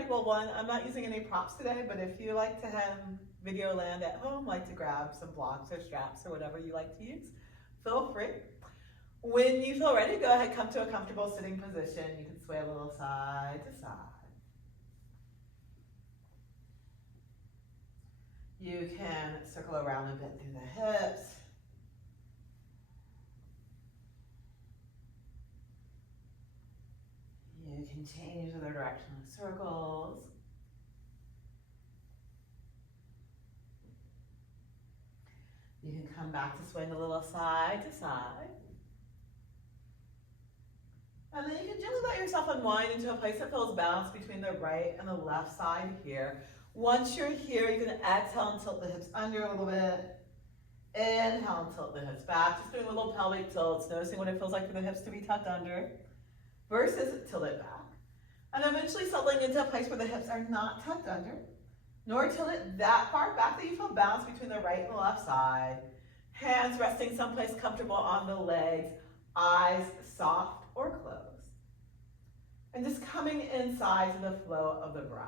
ready, well, one, I'm not using any props today, but if you like to have video land at home, like to grab some blocks or straps or whatever you like to use, feel free. When you feel ready, go ahead, come to a comfortable sitting position. You can sway a little side to side. You can circle around a bit through the hips. You can change the direction of circles. You can come back to swing a little side to side. And then you can gently let yourself unwind into a place that feels balanced between the right and the left side here. Once you're here, you can exhale and tilt the hips under a little bit. Inhale and tilt the hips back. Just doing little pelvic tilts, noticing what it feels like for the hips to be tucked under versus tilt it back. And eventually settling into a place where the hips are not tucked under, nor tilt it that far back that you feel balanced between the right and the left side. Hands resting someplace comfortable on the legs, eyes soft or closed. And just coming inside to the flow of the breath.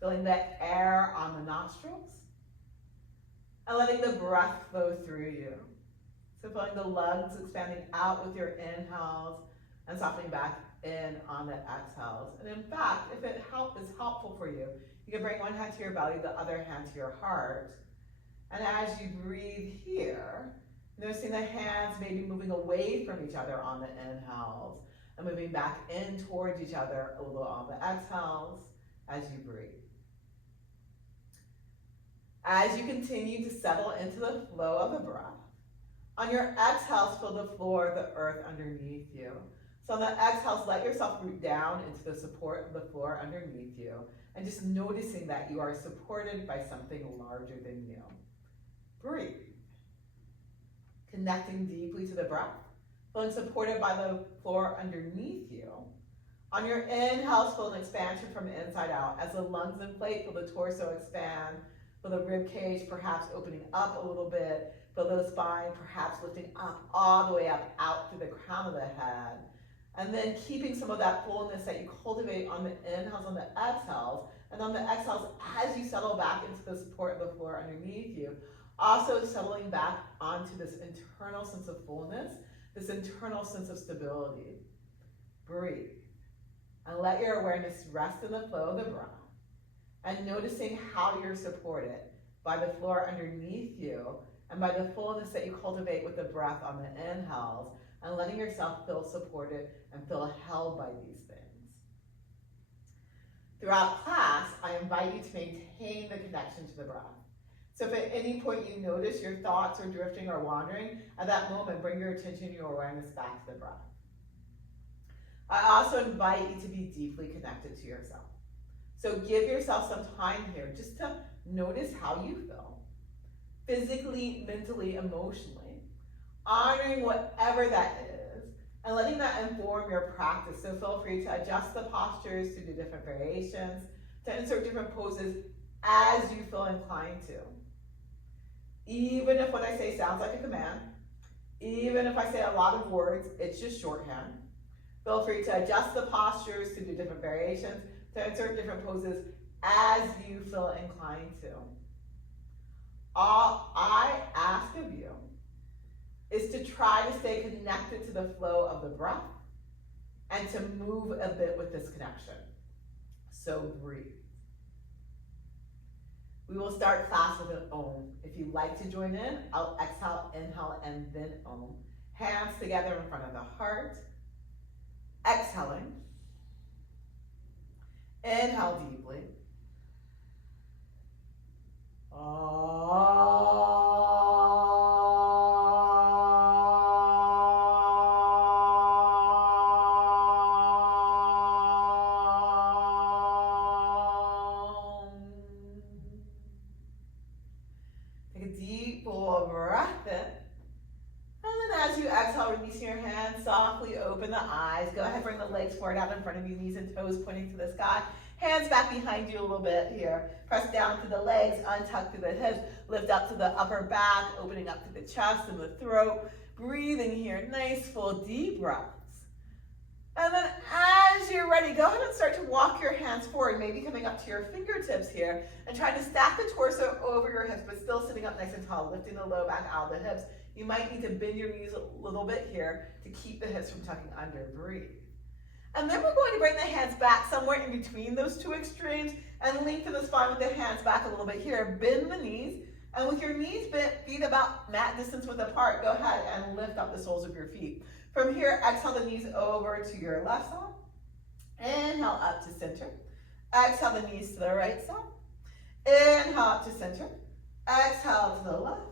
Feeling the air on the nostrils and letting the breath flow through you. So feeling the lungs expanding out with your inhales and softening back in on the exhales. And in fact, if it is helpful for you, you can bring one hand to your belly, the other hand to your heart. And as you breathe here, noticing the hands maybe moving away from each other on the inhales and moving back in towards each other a little on the exhales as you breathe. As you continue to settle into the flow of the breath, on your exhales, feel the floor, the earth underneath you. So on the exhales, let yourself root down into the support of the floor underneath you, and just noticing that you are supported by something larger than you. Breathe. Connecting deeply to the breath, feeling supported by the floor underneath you. On your inhales, feel an expansion from inside out. As the lungs inflate, feel the torso expand. Feel the rib cage perhaps opening up a little bit. Feel the spine perhaps lifting up all the way up out through the crown of the head. And then keeping some of that fullness that you cultivate on the inhales, on the exhales, and on the exhales as you settle back into the support of the floor underneath you. Also settling back onto this internal sense of fullness, this internal sense of stability. Breathe. And let your awareness rest in the flow of the breath. And noticing how you're supported by the floor underneath you and by the fullness that you cultivate with the breath on the inhales, and letting yourself feel supported and feel held by these things. Throughout class, I invite you to maintain the connection to the breath. So if at any point you notice your thoughts are drifting or wandering, at that moment, bring your attention, your awareness back to the breath. I also invite you to be deeply connected to yourself. So give yourself some time here just to notice how you feel, physically, mentally, emotionally, honoring whatever that is, and letting that inform your practice. So feel free to adjust the postures, to do different variations, to insert different poses as you feel inclined to. Even if what I say sounds like a command, even if I say a lot of words, it's just shorthand. Feel free to adjust the postures, to do different variations, to insert different poses as you feel inclined to. All I ask of you is to try to stay connected to the flow of the breath and to move a bit with this connection. So breathe. We will start class with an Om. If you'd like to join in, I'll exhale, inhale, and then Om. Hands together in front of the heart. Exhaling. Inhale deeply. Take a deep full breath in. And then as you exhale, releasing your hands, softly open the eyes. Go ahead, bring the legs forward out in front of you, knees and toes pointing to the sky. Hands back behind you a little bit here. Press down through the legs, untuck through the hips, lift up to the upper back, opening up through the chest and the throat. Breathing here, nice full deep breaths. And then as you're ready, go ahead and start to walk your hands forward, maybe coming up to your fingertips here, and trying to stack the torso over your hips, but still sitting up nice and tall, lifting the low back out of the hips. You might need to bend your knees a little bit here to keep the hips from tucking under. Breathe. And then we're going to bring the hands back somewhere in between those two extremes and lengthen the spine with the hands back a little bit here. Bend the knees, and with your knees bent, feet about mat distance width apart, go ahead and lift up the soles of your feet. From here, exhale the knees over to your left side. Inhale up to center. Exhale the knees to the right side. Inhale up to center. Exhale to the left.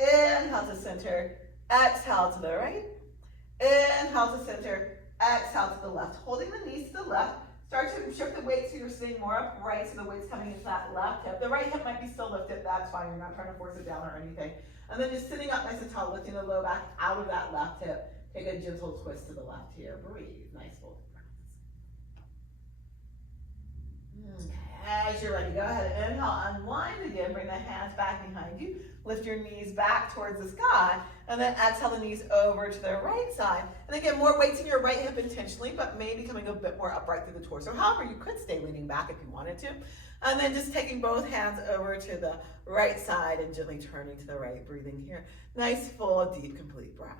Inhale to center. Exhale to the right. Inhale to center. Exhale to the left. Holding the knees to the left. Start to shift the weight so you're sitting more upright, so the weight's coming into that left hip. The right hip might be still lifted. That's fine. You're not trying to force it down or anything. And then just sitting up nice and tall, lifting the low back out of that left hip. Take a gentle twist to the left here. Breathe. Nice full breaths. Okay. As you're ready, go ahead and inhale, unwind again. Bring the hands back behind you. Lift your knees back towards the sky. And then exhale the knees over to the right side. And again, more weights in your right hip intentionally, but maybe coming a bit more upright through the torso. However, you could stay leaning back if you wanted to. And then just taking both hands over to the right side and gently turning to the right. Breathing here. Nice, full, deep, complete breaths.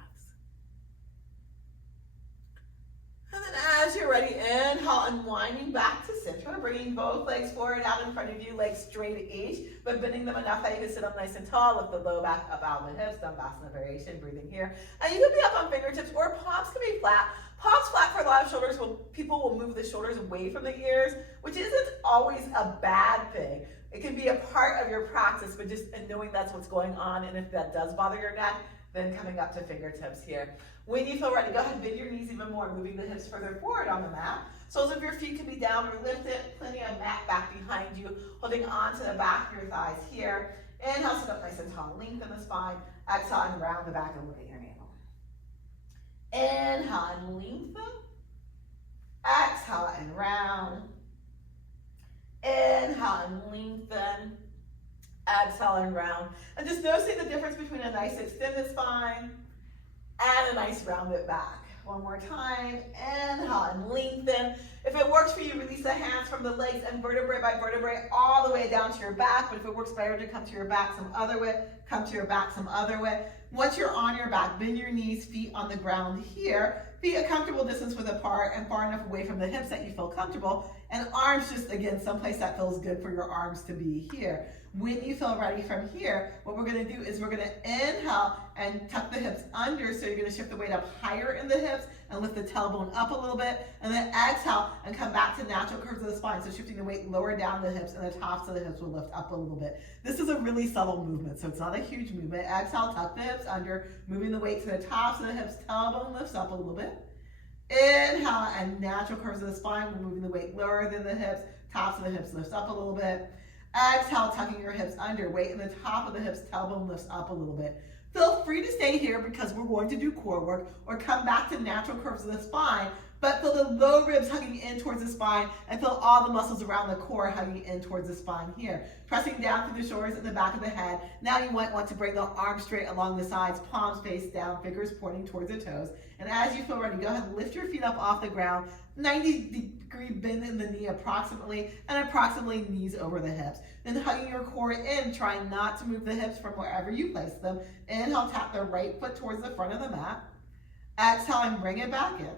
And then as you're ready, inhale, unwinding back to center, bringing both legs forward out in front of you, legs straight at each, but bending them enough that you can sit up nice and tall, lift the low back up out of the hips, Dambasana variation, breathing here. And you can be up on fingertips, or palms can be flat. Palms flat for a lot of shoulders, people will move the shoulders away from the ears, which isn't always a bad thing. It can be a part of your practice, but just knowing that's what's going on, and if that does bother your neck, then coming up to fingertips here. When you feel ready, go ahead and bend your knees even more, moving the hips further forward on the mat. Soles of your feet can be down or lifted. Plenty of mat back behind you, holding on to the back of your thighs here. Inhale, sit up nice and tall. Lengthen the spine. Exhale and round the back and look at your navel. Inhale and lengthen. Exhale and round. Inhale and lengthen. Exhale and round. And just noticing the difference between a nice extended spine and a nice rounded back. One more time. Inhale and lengthen. If it works for you, release the hands from the legs and vertebrae by vertebrae all the way down to your back. But if it works better to come to your back some other way, come to your back some other way. Once you're on your back, bend your knees, feet on the ground here. Feet a comfortable distance width apart and far enough away from the hips that you feel comfortable. And arms just, again, someplace that feels good for your arms to be here. When you feel ready from here, what we're going to do is we're going to inhale and tuck the hips under. So you're going to shift the weight up higher in the hips and lift the tailbone up a little bit. And then exhale and come back to natural curves of the spine. So shifting the weight lower down the hips, and the tops of the hips will lift up a little bit. This is a really subtle movement, so it's not a huge movement. Exhale, tuck the hips under, moving the weight to the tops of the hips. Tailbone lifts up a little bit. Inhale and natural curves of the spine. We're moving the weight lower than the hips. Tops of the hips lifts up a little bit. Exhale, tucking your hips under. Weight in the top of the hips, tailbone lifts up a little bit. Feel free to stay here because we're going to do core work, or come back to natural curves of the spine, but feel the low ribs hugging in towards the spine and feel all the muscles around the core hugging in towards the spine here. Pressing down through the shoulders and the back of the head. Now you might want to bring the arms straight along the sides, palms face down, fingers pointing towards the toes. And as you feel ready, go ahead and lift your feet up off the ground, 90-degree bend in the knee approximately, and approximately knees over the hips. Then hugging your core in, trying not to move the hips from wherever you place them. Inhale, tap the right foot towards the front of the mat. Exhale and bring it back in.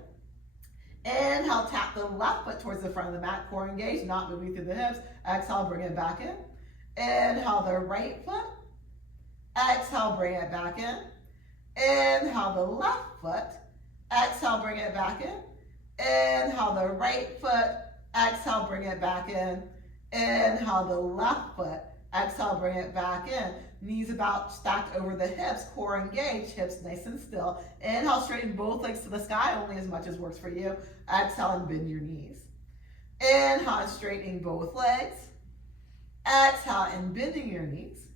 Inhale, tap the left foot towards the front of the mat, core engaged, not moving through the hips. Exhale, bring it back in. Inhale the right foot. Exhale, bring it back in. Inhale the left foot. Exhale, bring it back in. Inhale the right foot. Exhale, bring it back in. Inhale the left foot. Exhale, bring it back in. Knees about stacked over the hips, core engaged, hips nice and still. Inhale, straighten both legs to the sky, only as much as works for you. Exhale and bend your knees. Inhale, straightening both legs. Exhale and bending your knees.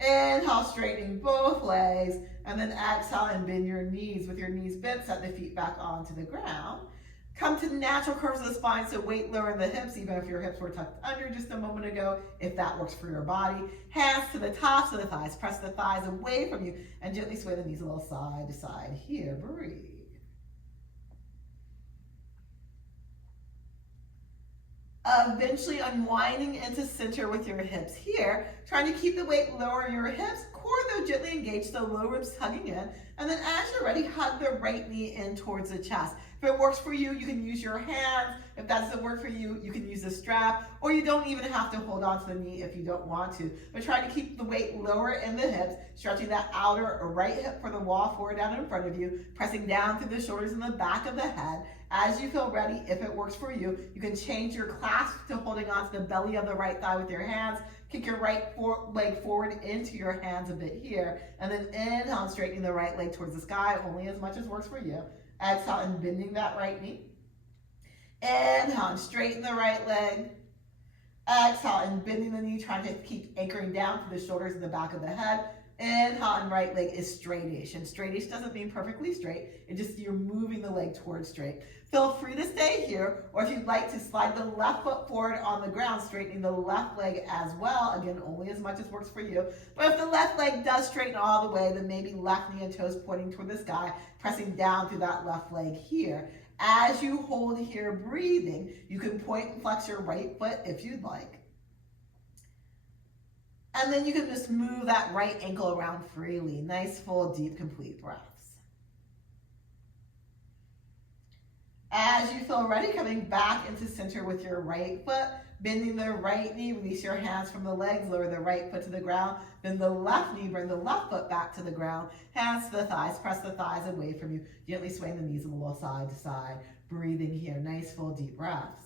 Inhale, straightening both legs. And then exhale and bend your knees. With your knees bent, set the feet back onto the ground. Come to natural curves of the spine, so weight lower in the hips, even if your hips were tucked under just a moment ago, if that works for your body. Hands to the tops of the thighs. Press the thighs away from you and gently sway the knees a little side to side here. Breathe. Eventually unwinding into center with your hips here, trying to keep the weight lower in your hips, core though gently engaged, the low ribs hugging in, and then as you're ready, hug the right knee in towards the chest. If it works for you, you can use your hands. If that doesn't work for you, you can use a strap, or you don't even have to hold on to the knee if you don't want to. But try to keep the weight lower in the hips, stretching that outer or right hip for the wall forward down in front of you, pressing down through the shoulders and the back of the head. As you feel ready, if it works for you, you can change your clasp to holding onto the belly of the right thigh with your hands. Kick your right leg forward into your hands a bit here, and then inhale and straightening the right leg towards the sky, only as much as works for you. Exhale and bending that right knee. Inhale and straighten the right leg. Exhale and bending the knee, trying to keep anchoring down through the shoulders and the back of the head. Inhale and right leg is straightish. And straightish doesn't mean perfectly straight. It just you're moving the leg towards straight. Feel free to stay here, or if you'd like to slide the left foot forward on the ground, straightening the left leg as well. Again, only as much as works for you. But if the left leg does straighten all the way, then maybe left knee and toes pointing toward the sky, pressing down through that left leg here. As you hold here, breathing, you can point and flex your right foot if you'd like. And then you can just move that right ankle around freely. Nice, full, deep, complete breaths. As you feel ready, coming back into center with your right foot, bending the right knee, release your hands from the legs, lower the right foot to the ground, bend the left knee, bring the left foot back to the ground, hands to the thighs, press the thighs away from you, gently swaying the knees a little side to side, breathing here, nice, full, deep breaths.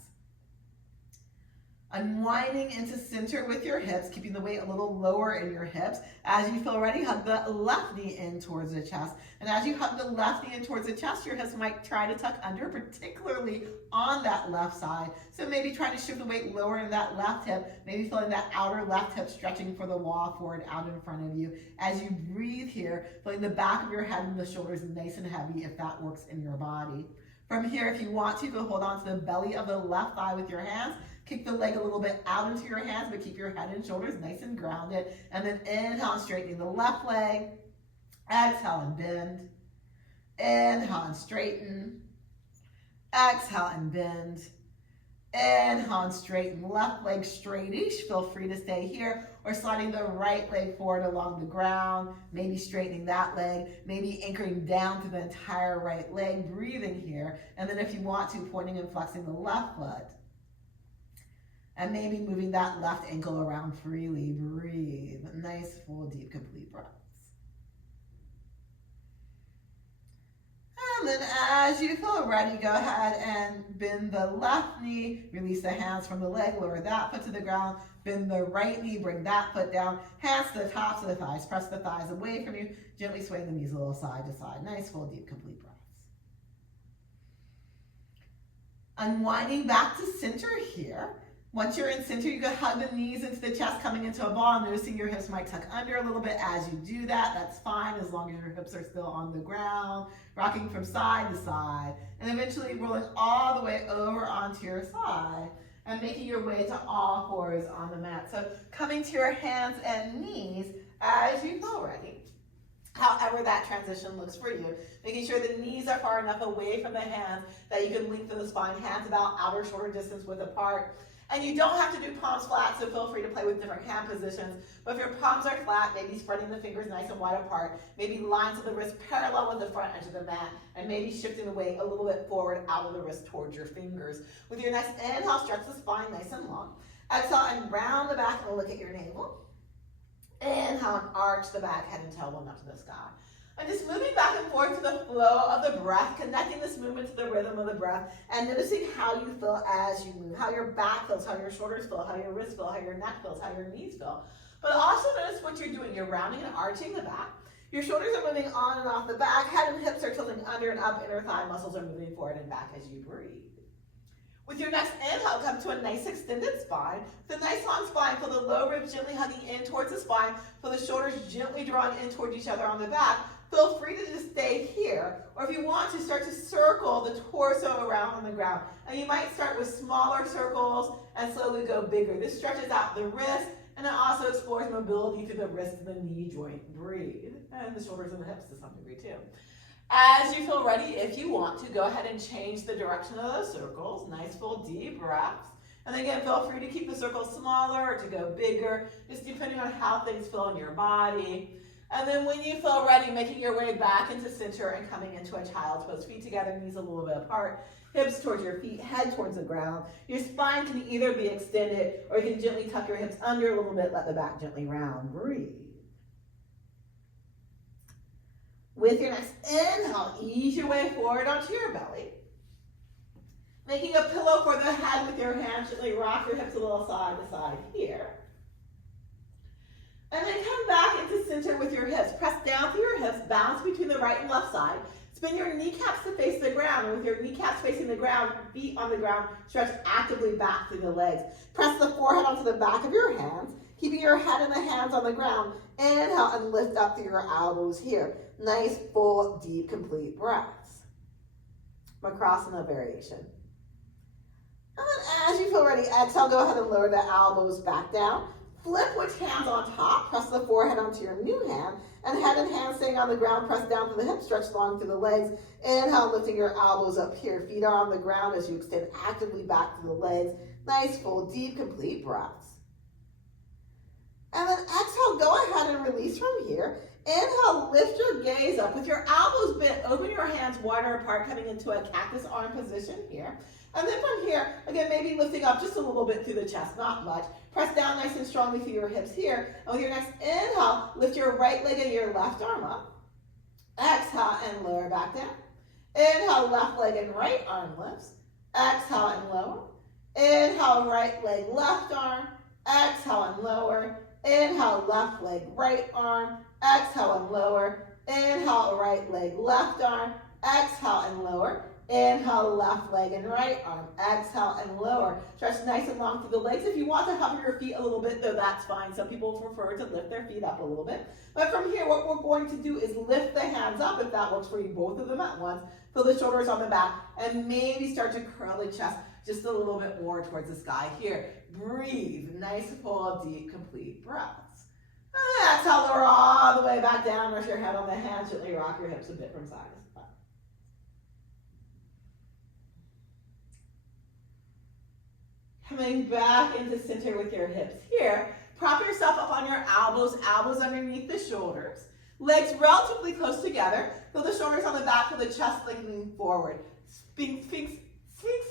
Unwinding into center with your hips, keeping the weight a little lower in your hips. As you feel ready, hug the left knee in towards the chest. And as you hug the left knee in towards the chest, your hips might try to tuck under, particularly on that left side. So maybe trying to shift the weight lower in that left hip, maybe feeling that outer left hip stretching for the wall forward out in front of you. As you breathe here, feeling the back of your head and the shoulders nice and heavy if that works in your body. From here, if you want to, go hold on to the belly of the left thigh with your hands. Kick the leg a little bit out into your hands, but keep your head and shoulders nice and grounded. And then inhale, straightening the left leg. Exhale and bend. Inhale and straighten. Exhale and bend. Inhale and straighten. Left leg straightish. Feel free to stay here, or sliding the right leg forward along the ground. Maybe straightening that leg. Maybe anchoring down through the entire right leg. Breathing here. And then if you want to, pointing and flexing the left foot. And maybe moving that left ankle around freely. Breathe. Nice, full, deep, complete breaths. And then as you feel ready, go ahead and bend the left knee. Release the hands from the leg. Lower that foot to the ground. Bend the right knee. Bring that foot down. Hands to the tops of the thighs. Press the thighs away from you. Gently sway the knees a little side to side. Nice, full, deep, complete breaths. Unwinding back to center here. Once you're in center, you can hug the knees into the chest, coming into a ball, noticing your hips might tuck under a little bit as you do that. That's fine as long as your hips are still on the ground, rocking from side to side, and eventually rolling all the way over onto your side and making your way to all fours on the mat. So coming to your hands and knees as you feel ready. However that transition looks for you, making sure the knees are far enough away from the hands that you can lengthen the spine, hands about outer shoulder distance width apart. And you don't have to do palms flat, so feel free to play with different hand positions. But if your palms are flat, maybe spreading the fingers nice and wide apart, maybe lines of the wrist parallel with the front edge of the mat, and maybe shifting the weight a little bit forward out of the wrist towards your fingers. With your next inhale, stretch the spine nice and long. Exhale and round the back and look at your navel. Inhale and arch the back, head and tailbone up to the sky. And just moving back and forth to the flow of the breath, connecting this movement to the rhythm of the breath, and noticing how you feel as you move, how your back feels, how your shoulders feel, how your wrists feel, how your neck feels, how your knees feel. But also notice what you're doing. You're rounding and arching the back. Your shoulders are moving on and off the back. Head and hips are tilting under and up. Inner thigh muscles are moving forward and back as you breathe. With your next inhale, come to a nice extended spine. With a nice long spine, feel the low ribs gently hugging in towards the spine. Feel the shoulders gently drawing in towards each other on the back. Feel free to just stay here, or if you want to, start to circle the torso around on the ground. And you might start with smaller circles and slowly go bigger. This stretches out the wrist, and it also explores mobility through the wrist and the knee joint. Breathe. And the shoulders and the hips to some degree too. As you feel ready, if you want to, go ahead and change the direction of those circles. Nice full deep breaths. And again, feel free to keep the circle smaller or to go bigger, just depending on how things feel in your body. And then when you feel ready, making your way back into center and coming into a child's pose. Feet together, knees a little bit apart, hips towards your feet, head towards the ground. Your spine can either be extended or you can gently tuck your hips under a little bit, let the back gently round. Breathe. With your next inhale, ease your way forward onto your belly. Making a pillow for the head with your hands, gently rock your hips a little side to side here. And then come back into center with your hips. Press down through your hips, balance between the right and left side. Spin your kneecaps to face the ground, and with your kneecaps facing the ground, feet on the ground, stretch actively back through the legs. Press the forehead onto the back of your hands, keeping your head and the hands on the ground. Inhale and lift up through your elbows here. Nice, full, deep, complete breaths. Makrasana variation. And then as you feel ready, exhale, go ahead and lower the elbows back down. Flip which hands on top, press the forehead onto your new hand, and head and hands staying on the ground, press down to the hips, stretch long through the legs. Inhale, lifting your elbows up here. Feet are on the ground as you extend actively back through the legs. Nice, full, deep, complete breaths. And then exhale, go ahead and release from here. Inhale, lift your gaze up. With your elbows bent, open your hands wider apart, coming into a cactus arm position here. And then from here, again, maybe lifting up just a little bit through the chest, not much. Press down nice and strongly through your hips here. And with your next inhale, lift your right leg and your left arm up. Exhale and lower back down. Inhale, left leg and right arm lifts. Exhale and lower. Inhale, right leg, left arm. Exhale and lower. Inhale, left leg, right arm. Exhale and lower. Inhale, right leg, left arm. Exhale and lower. Inhale, left leg and right arm. Exhale and lower. Stretch nice and long through the legs. If you want to hover your feet a little bit, though, that's fine. Some people prefer to lift their feet up a little bit. But from here, what we're going to do is lift the hands up, if that works for you, both of them at once. Feel the shoulders on the back, and maybe start to curl the chest just a little bit more towards the sky here. Breathe. Nice, full, deep, complete breaths. Exhale, lower all the way back down. Rest your head on the hand. Gently rock your hips a bit from side to side. Coming back into center with your hips here. Prop yourself up on your elbows, elbows underneath the shoulders. Legs relatively close together. Feel the shoulders on the back, feel the chest lengthening forward. Sphinx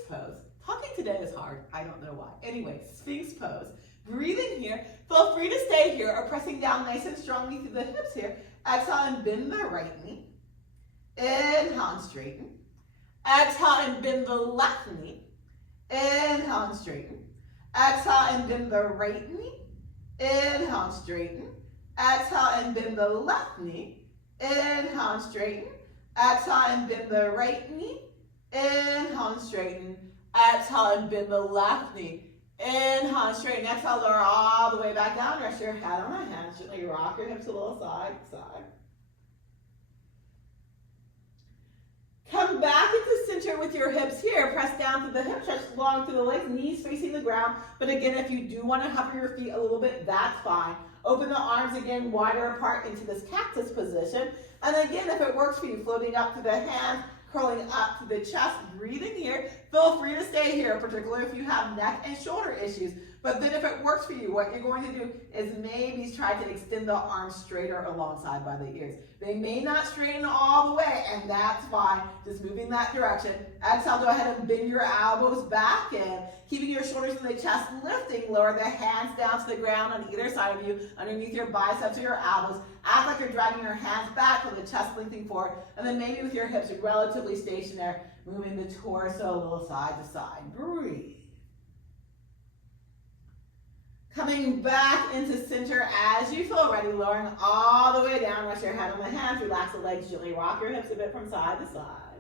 pose. Talking today is hard. I don't know why. Anyway, Sphinx pose. Breathing here. Feel free to stay here or pressing down nice and strongly through the hips here. Exhale and bend the right knee. Inhale and straighten. Exhale and bend the left knee. Inhale and straighten. Exhale and bend the right knee. Inhale and straighten. Exhale and bend the left knee. Inhale and straighten. Exhale and bend the right knee. Inhale and straighten. Exhale and bend the left knee. Inhale and straighten. Exhale, lower all the way back down. Rest your head on the hands. Gently rock your hips a little side to side. Come back into center with your hips here. Press down through the hips, stretch long through the legs, knees facing the ground. But again, if you do want to hover your feet a little bit, that's fine. Open the arms again wider apart into this cactus position. And again, if it works for you, floating up to the hands, curling up to the chest, breathing here. Feel free to stay here, particularly if you have neck and shoulder issues. But then if it works for you, what you're going to do is maybe try to extend the arms straighter alongside by the ears. They may not straighten all the way, and that's fine. Just moving that direction. Exhale, go ahead and bend your elbows back in, keeping your shoulders in the chest, lifting. Lower the hands down to the ground on either side of you, underneath your biceps or your elbows. Act like you're dragging your hands back with the chest lengthening forward, and then maybe with your hips relatively stationary, moving the torso a little side to side. Breathe. Coming back into center as you feel ready, lowering all the way down. Rest your head on the hands, relax the legs, gently rock your hips a bit from side to side.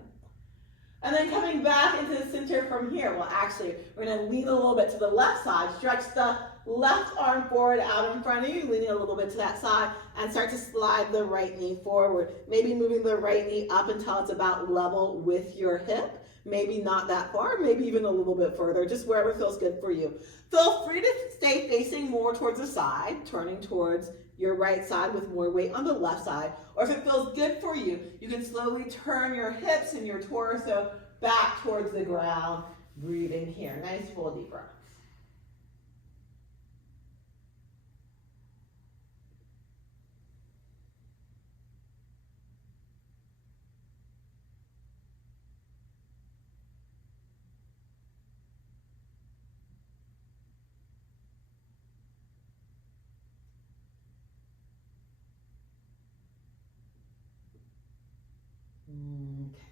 And then coming back into the center from here, well actually, we're gonna lean a little bit to the left side, stretch the left arm forward out in front of you, leaning a little bit to that side, and start to slide the right knee forward. Maybe moving the right knee up until it's about level with your hip. Maybe not that far, maybe even a little bit further, just wherever feels good for you. Feel free to stay facing more towards the side, turning towards your right side with more weight on the left side. Or if it feels good for you, you can slowly turn your hips and your torso back towards the ground, breathing here. Nice full deep breaths.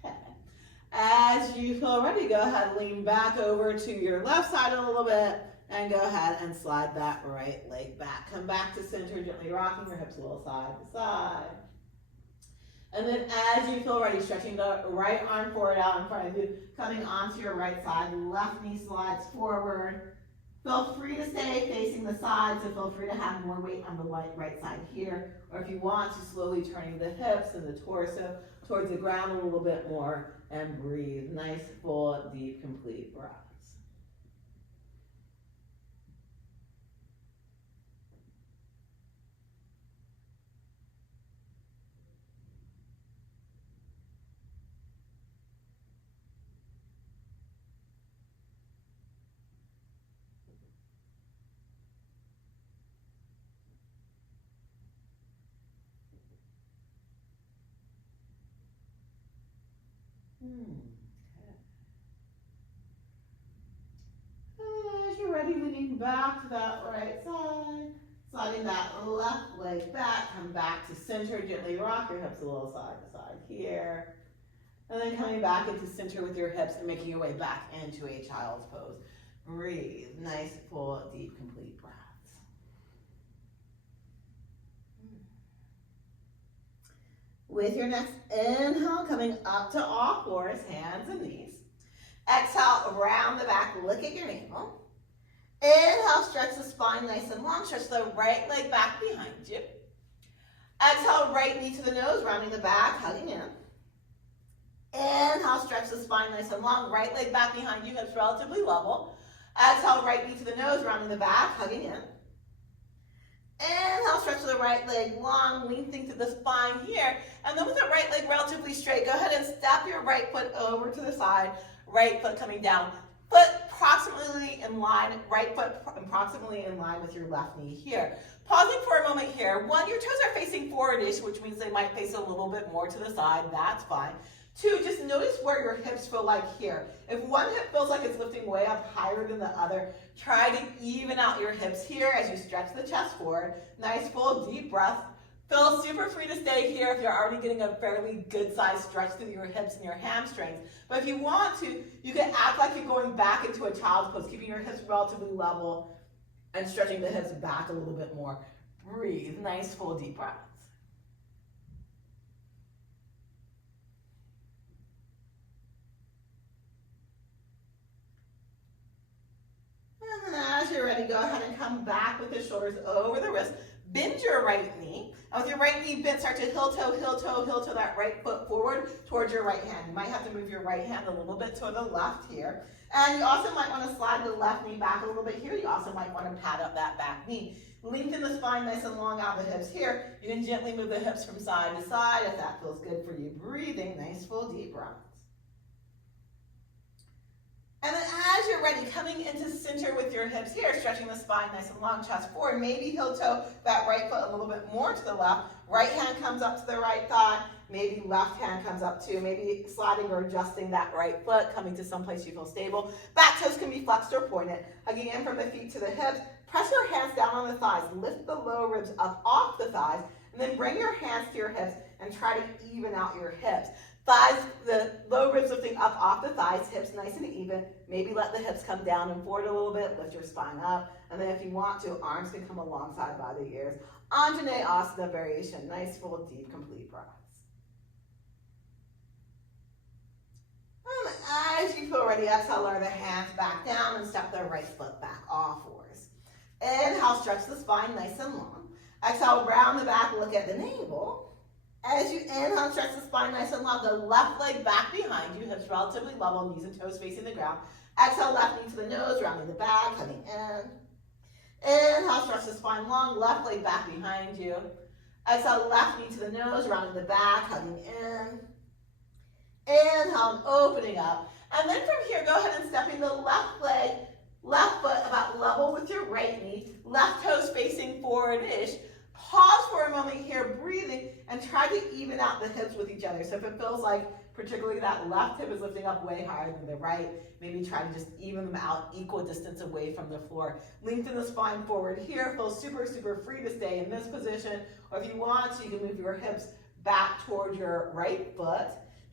Okay. As you feel ready, go ahead and lean back over to your left side a little bit and go ahead and slide that right leg back. Come back to center, gently rocking your hips a little side to side. And then as you feel ready, stretching the right arm forward out in front of you, coming onto your right side, left knee slides forward. Feel free to stay facing the side, so feel free to have more weight on the right side here. Or if you want to, slowly turning the hips and the torso towards the ground a little bit more and breathe. Nice, full, deep, complete breaths. As you're ready, leaning back to that right side, sliding that left leg back, come back to center, gently rock your hips a little side to side here. And then coming back into center with your hips and making your way back into a child's pose. Breathe, nice, full, deep, complete breaths. With your next inhale, coming up to all fours, hands and knees. Exhale, round the back, look at your navel. Inhale, stretch the spine nice and long. Stretch the right leg back behind you. Exhale, right knee to the nose, rounding the back, hugging in. Inhale, stretch the spine nice and long. Right leg back behind you, hips relatively level. Exhale, right knee to the nose, rounding the back, hugging in. Inhale, stretch the right leg long, lengthening to the spine here. And then with the right leg relatively straight, go ahead and step your right foot over to the side. Right foot coming down. Foot approximately in line, right foot approximately in line with your left knee here. Pausing for a moment here. One, your toes are facing forward-ish, which means they might face a little bit more to the side. That's fine. Two, just notice where your hips feel like here. If one hip feels like it's lifting way up higher than the other, try to even out your hips here as you stretch the chest forward. Nice, full, deep breath. Feel super free to stay here if you're already getting a fairly good size stretch through your hips and your hamstrings. But if you want to, you can act like you're going back into a child's pose, keeping your hips relatively level and stretching the hips back a little bit more. Breathe, nice, full, deep breaths. And then as you're ready, go ahead and come back with the shoulders over the wrist. Bend your right knee. And with your right knee bent, start to heel toe, heel toe, heel toe that right foot forward towards your right hand. You might have to move your right hand a little bit to the left here. And you also might want to slide the left knee back a little bit here. You also might want to pad up that back knee. Lengthen the spine nice and long out the hips here. You can gently move the hips from side to side if that feels good for you. Breathing, nice, full, deep breaths. And then as you're ready, coming into center with your hips here, stretching the spine nice and long, chest forward. Maybe heel toe that right foot a little bit more to the left. Right hand comes up to the right thigh. Maybe left hand comes up too. Maybe sliding or adjusting that right foot, coming to someplace you feel stable. Back toes can be flexed or pointed. Hugging in from the feet to the hips. Press your hands down on the thighs. Lift the low ribs up off the thighs. And then bring your hands to your hips and try to even out your hips. Thighs, the low ribs lifting up off the thighs, hips nice and even. Maybe let the hips come down and forward a little bit, lift your spine up. And then if you want to, arms can come alongside by the ears. Anjaneyasana variation, nice, full, deep, complete breaths. And as you feel ready, exhale, lower the hands back down and step the right foot back, all fours. Inhale, stretch the spine nice and long. Exhale, round the back, look at the navel. As you inhale, stretch the spine nice and long. The left leg back behind you, hips relatively level, knees and toes facing the ground. Exhale, left knee to the nose, rounding the back, coming in. Inhale, stretch the spine long, left leg back behind you. Exhale, left knee to the nose, rounding the back, hugging in. Inhale, and opening up. And then from here, go ahead and stepping the left leg, left foot about level with your right knee, left toes facing forward-ish. Pause for a moment here, breathing, and try to even out the hips with each other. So if it feels like particularly that left hip is lifting up way higher than the right, maybe try to just even them out equal distance away from the floor. Lengthen the spine forward here. Feel super, super free to stay in this position. Or if you want to, you can move your hips back toward your right foot.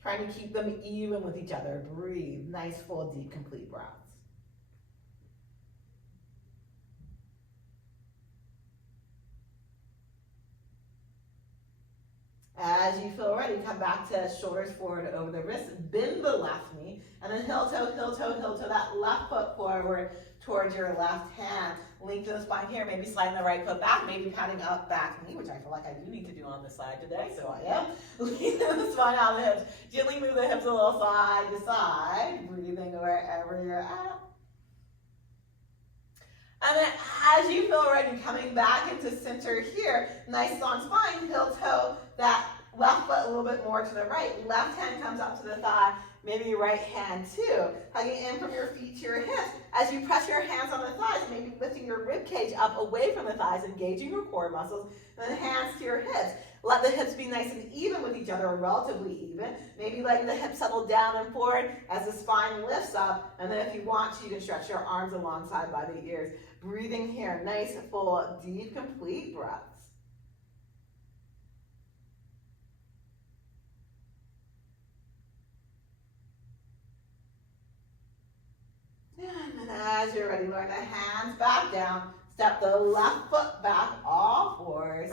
trying to keep them even with each other. Breathe, nice, full, deep, complete breaths. As you feel ready, come back to shoulders forward over the wrists, bend the left knee, and then heel toe, heel toe, heel toe, that left foot forward towards your left hand. Lengthen the spine here, maybe sliding the right foot back, maybe patting up back knee, which I feel like I do need to do on this side today, so I am. Lengthen the spine out of the hips. Gently move the hips a little side to side, breathing wherever you're at. And then as you feel ready, coming back into center here, nice long spine, heel toe, that left foot a little bit more to the right. Left hand comes up to the thigh, maybe right hand too. Hugging in from your feet to your hips. As you press your hands on the thighs, maybe lifting your rib cage up away from the thighs, engaging your core muscles, and then hands to your hips. Let the hips be nice and even with each other, or relatively even. Maybe letting the hips settle down and forward as the spine lifts up. And then if you want to, you can stretch your arms alongside by the ears. Breathing here, nice, full, deep, complete breaths. And then as you're ready, lower the hands back down. Step the left foot back, all fours.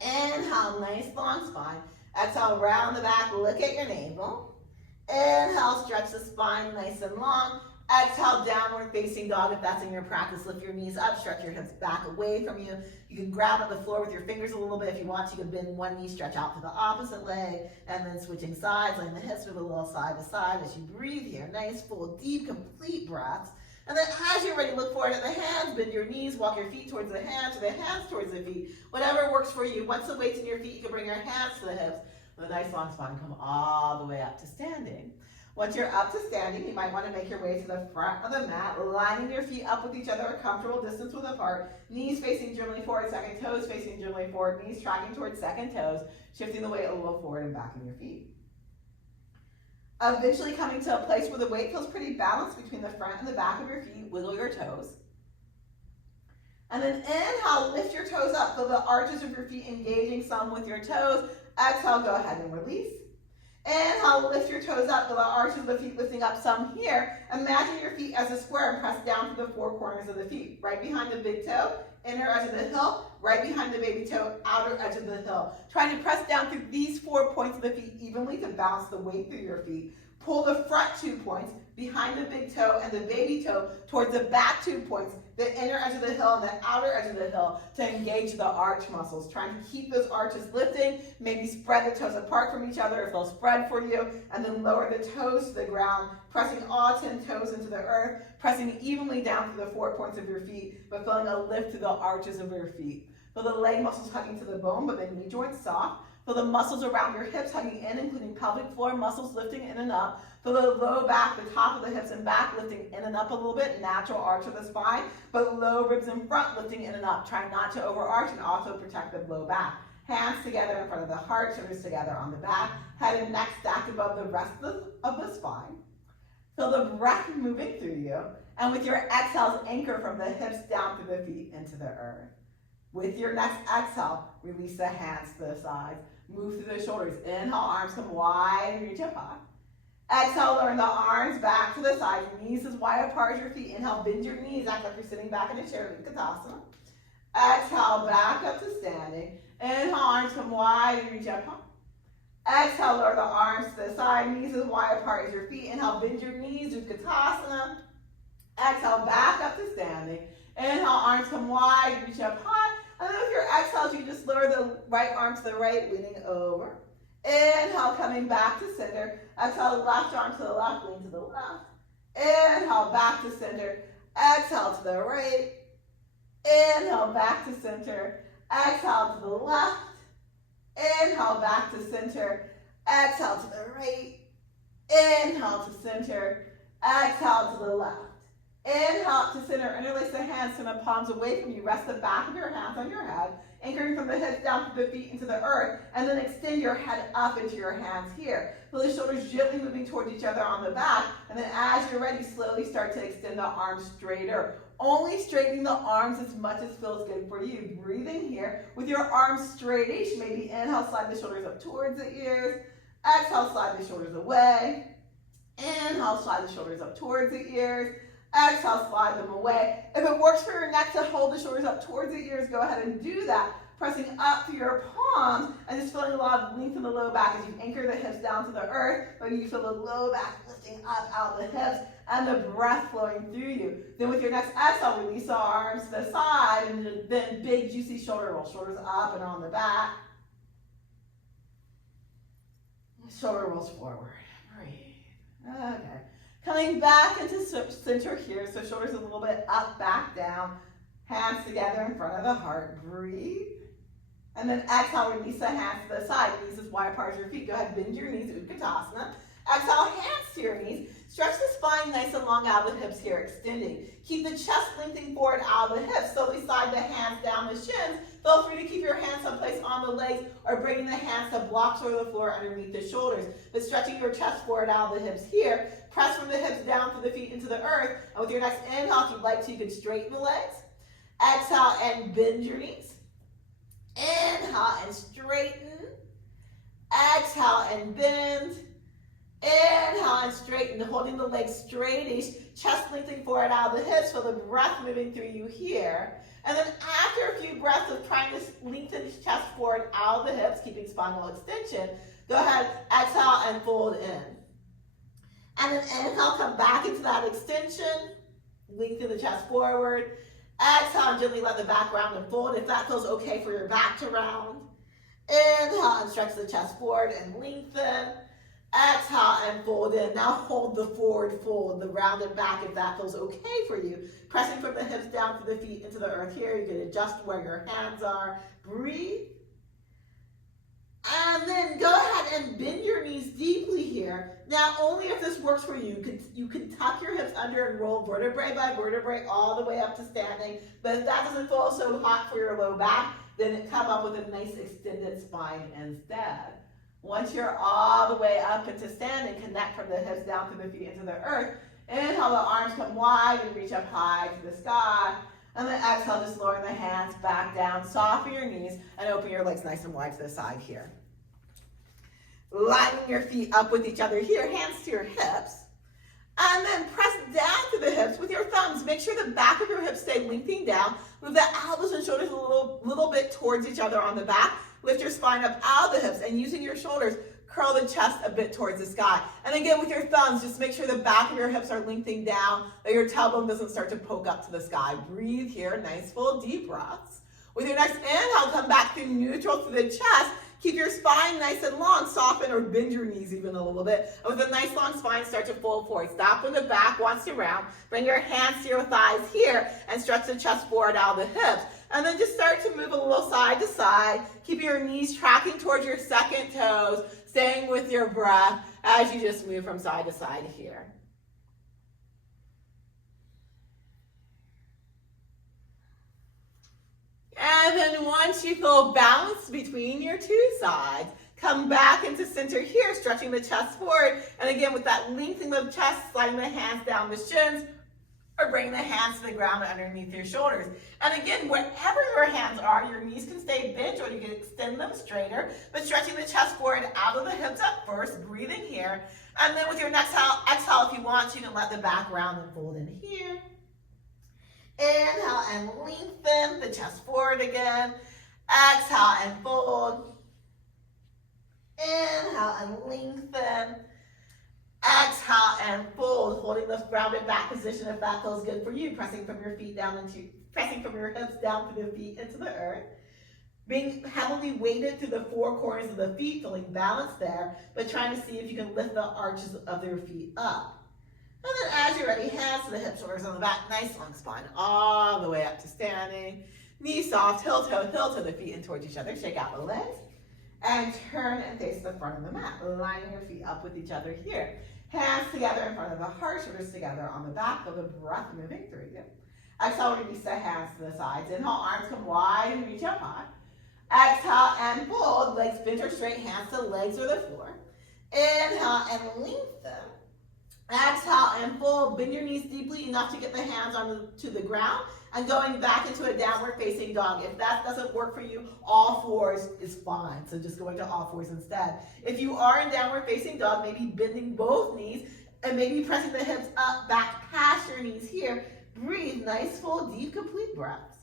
Inhale, nice long spine. Exhale, round the back, look at your navel. Inhale, stretch the spine nice and long. Exhale, downward facing dog. If that's in your practice, lift your knees up, stretch your hips back away from you. You can grab at the floor with your fingers a little bit. If you want to, you can bend one knee, stretch out to the opposite leg, and then switching sides, letting the hips move a little side to side as you breathe here. Nice, full, deep, complete breaths. And then as you're ready, look forward at the hands, bend your knees, walk your feet towards the hands, or the hands towards the feet. Whatever works for you. Once the weight's in your feet, you can bring your hands to the hips. With a nice long spine, come all the way up to standing. Once you're up to standing, you might want to make your way to the front of the mat, lining your feet up with each other, a comfortable distance width apart, knees facing generally forward, second toes facing generally forward, knees tracking towards second toes, shifting the weight a little forward and back in your feet. Eventually coming to a place where the weight feels pretty balanced between the front and the back of your feet, wiggle your toes. And then inhale, lift your toes up, feel the arches of your feet engaging some with your toes. Exhale, go ahead and release. Inhale, lift your toes up, feel the arches of the feet lifting up some here. Imagine your feet as a square and press down to the four corners of the feet. Right behind the big toe, inner edge of the heel, right behind the baby toe, outer edge of the heel. Trying to press down through these 4 points of the feet evenly to balance the weight through your feet. Pull the front 2 points behind the big toe and the baby toe towards the back 2 points, the inner edge of the heel and the outer edge of the heel to engage the arch muscles. Trying to keep those arches lifting, maybe spread the toes apart from each other if they'll spread for you, and then lower the toes to the ground, pressing all 10 toes into the earth, pressing evenly down through the 4 points of your feet, but feeling a lift to the arches of your feet. Feel the leg muscles hugging to the bone, but the knee joints soft. Feel the muscles around your hips hugging in, including pelvic floor muscles lifting in and up. Feel the low back, the top of the hips and back lifting in and up a little bit, natural arch of the spine, but low ribs in front lifting in and up. Try not to overarch and also protect the low back. Hands together in front of the heart, shoulders together on the back, head and neck stacked above the rest of the spine. Feel the breath moving through you, and with your exhales, anchor from the hips down through the feet into the earth. With your next exhale, release the hands to the sides. Move through the shoulders. Inhale, arms come wide and reach up high. Exhale, lower the arms back to the side. Knees as wide apart as your feet. Inhale, bend your knees. Act like you're sitting back in a chair. Utkatasana. Exhale, back up to standing. Inhale, arms come wide and reach up high. Exhale, lower the arms to the side. Knees as wide apart as your feet. Inhale, bend your knees. Utkatasana. Exhale, back up to standing. Inhale, arms come wide, reach up high. And then with your exhales, you just lower the right arm to the right, leaning over. Inhale, coming back to center. Exhale, left arm to the left, lean to the left. Inhale, back to center. Exhale to the right. Inhale, back to center. Exhale to the left. Inhale, back to center. Exhale to the right. Inhale to center. Exhale to the left. Inhale to center, interlace the hands, send the palms away from you. Rest the back of your hands on your head, anchoring from the hips down to the feet into the earth, and then extend your head up into your hands here. Feel the shoulders gently moving towards each other on the back, and then as you're ready, slowly start to extend the arms straighter. Only straightening the arms as much as feels good for you. Breathing here with your arms straightish. Maybe inhale, slide the shoulders up towards the ears. Exhale, slide the shoulders away. Inhale, slide the shoulders up towards the ears. Exhale, slide them away. If it works for your neck to hold the shoulders up towards the ears, go ahead and do that. Pressing up through your palms and just feeling a lot of length in the low back as you anchor the hips down to the earth. Maybe you feel the low back lifting up out the hips and the breath flowing through you. Then with your next exhale, release the arms to the side and then big juicy shoulder roll. Shoulders up and on the back. Shoulder rolls forward. Breathe. Okay. Coming back into center here, so shoulders a little bit up, back, down. Hands together in front of the heart. Breathe. And then exhale, release the hands to the side. Knees as wide apart as your feet. Go ahead, bend your knees, Utkatasana. Exhale, hands to your knees. Stretch the spine nice and long out of the hips here, extending. Keep the chest lengthening forward out of the hips. Slowly slide the hands down the shins. Feel free to keep your hands someplace on the legs or bringing the hands to blocks or the floor underneath the shoulders. But stretching your chest forward out of the hips here. Press from the hips down through the feet into the earth. And with your next inhale, if you'd like to, you can straighten the legs. Exhale and bend your knees. Inhale and straighten. Exhale and bend. Inhale and straighten, holding the legs straightish, chest lengthening forward out of the hips, feel the breath moving through you here. And then after a few breaths of trying to lengthen the chest forward out of the hips, keeping spinal extension, go ahead, exhale and fold in. And then inhale, come back into that extension, lengthen the chest forward. Exhale and gently let the back round and fold if that feels okay for your back to round. Inhale and stretch the chest forward and lengthen. Exhale and fold in. Now hold the forward fold, the rounded back if that feels okay for you. Pressing from the hips down to the feet into the earth here. You can adjust where your hands are. Breathe. And then go ahead and bend your knees deeply here. Now, only if this works for you. You can tuck your hips under and roll vertebrae by vertebrae all the way up to standing. But if that doesn't feel so hot for your low back, then come up with a nice extended spine instead. Once you're all the way up into standing, connect from the hips down to the feet into the earth. Inhale, the arms come wide and reach up high to the sky. And then exhale, just lowering the hands back down, soften your knees, and open your legs nice and wide to the side here. Lining your feet up with each other here, hands to your hips. And then press down to the hips with your thumbs. Make sure the back of your hips stay lengthening down. Move the elbows and shoulders a little bit towards each other on the back. Lift your spine up out of the hips, and using your shoulders, curl the chest a bit towards the sky. And again, with your thumbs, just make sure the back of your hips are lengthening down, that your tailbone doesn't start to poke up to the sky. Breathe here, nice full deep breaths. With your next inhale, come back through neutral through the chest. Keep your spine nice and long, soften or bend your knees even a little bit. And with a nice long spine, start to fold forward. Stop when the back wants to round. Bring your hands to your thighs here and stretch the chest forward out of the hips. And then just start to move a little side to side. Keep your knees tracking towards your second toes, staying with your breath as you just move from side to side here. And then once you feel balanced between your two sides, come back into center here, stretching the chest forward. And again, with that lengthening of the chest, sliding the hands down the shins, or bring the hands to the ground underneath your shoulders. And again, wherever your hands are, your knees can stay bent or you can extend them straighter, but stretching the chest forward out of the hips at first, breathing here. And then with your next exhale, if you want, you can let the back round and fold in here. Inhale and lengthen the chest forward again. Exhale and fold. Inhale and lengthen. Exhale and fold, holding the rounded back position if that feels good for you. Pressing from your feet down pressing from your hips down through the feet into the earth. Being heavily weighted through the four corners of the feet, feeling balanced there, but trying to see if you can lift the arches of your feet up. And then as you're ready, hands to the hips, shoulders on the back, nice long spine, all the way up to standing. Knees soft, heel toe the feet in towards each other. Shake out the legs. And turn and face the front of the mat, lining your feet up with each other here. Hands together in front of the heart, shoulders together on the back, feel the breath moving through you. Exhale, release the hands to the sides. Inhale, arms come wide and reach up high. Exhale and fold, legs bent or straight, hands to legs or the floor. Inhale and lengthen. Exhale and fold. Bend your knees deeply enough to get the hands onto the ground and going back into a downward facing dog. If that doesn't work for you, all fours is fine. So just going to all fours instead. If you are in downward facing dog, maybe bending both knees and maybe pressing the hips up, back, past your knees here. Breathe, nice, full, deep, complete breaths.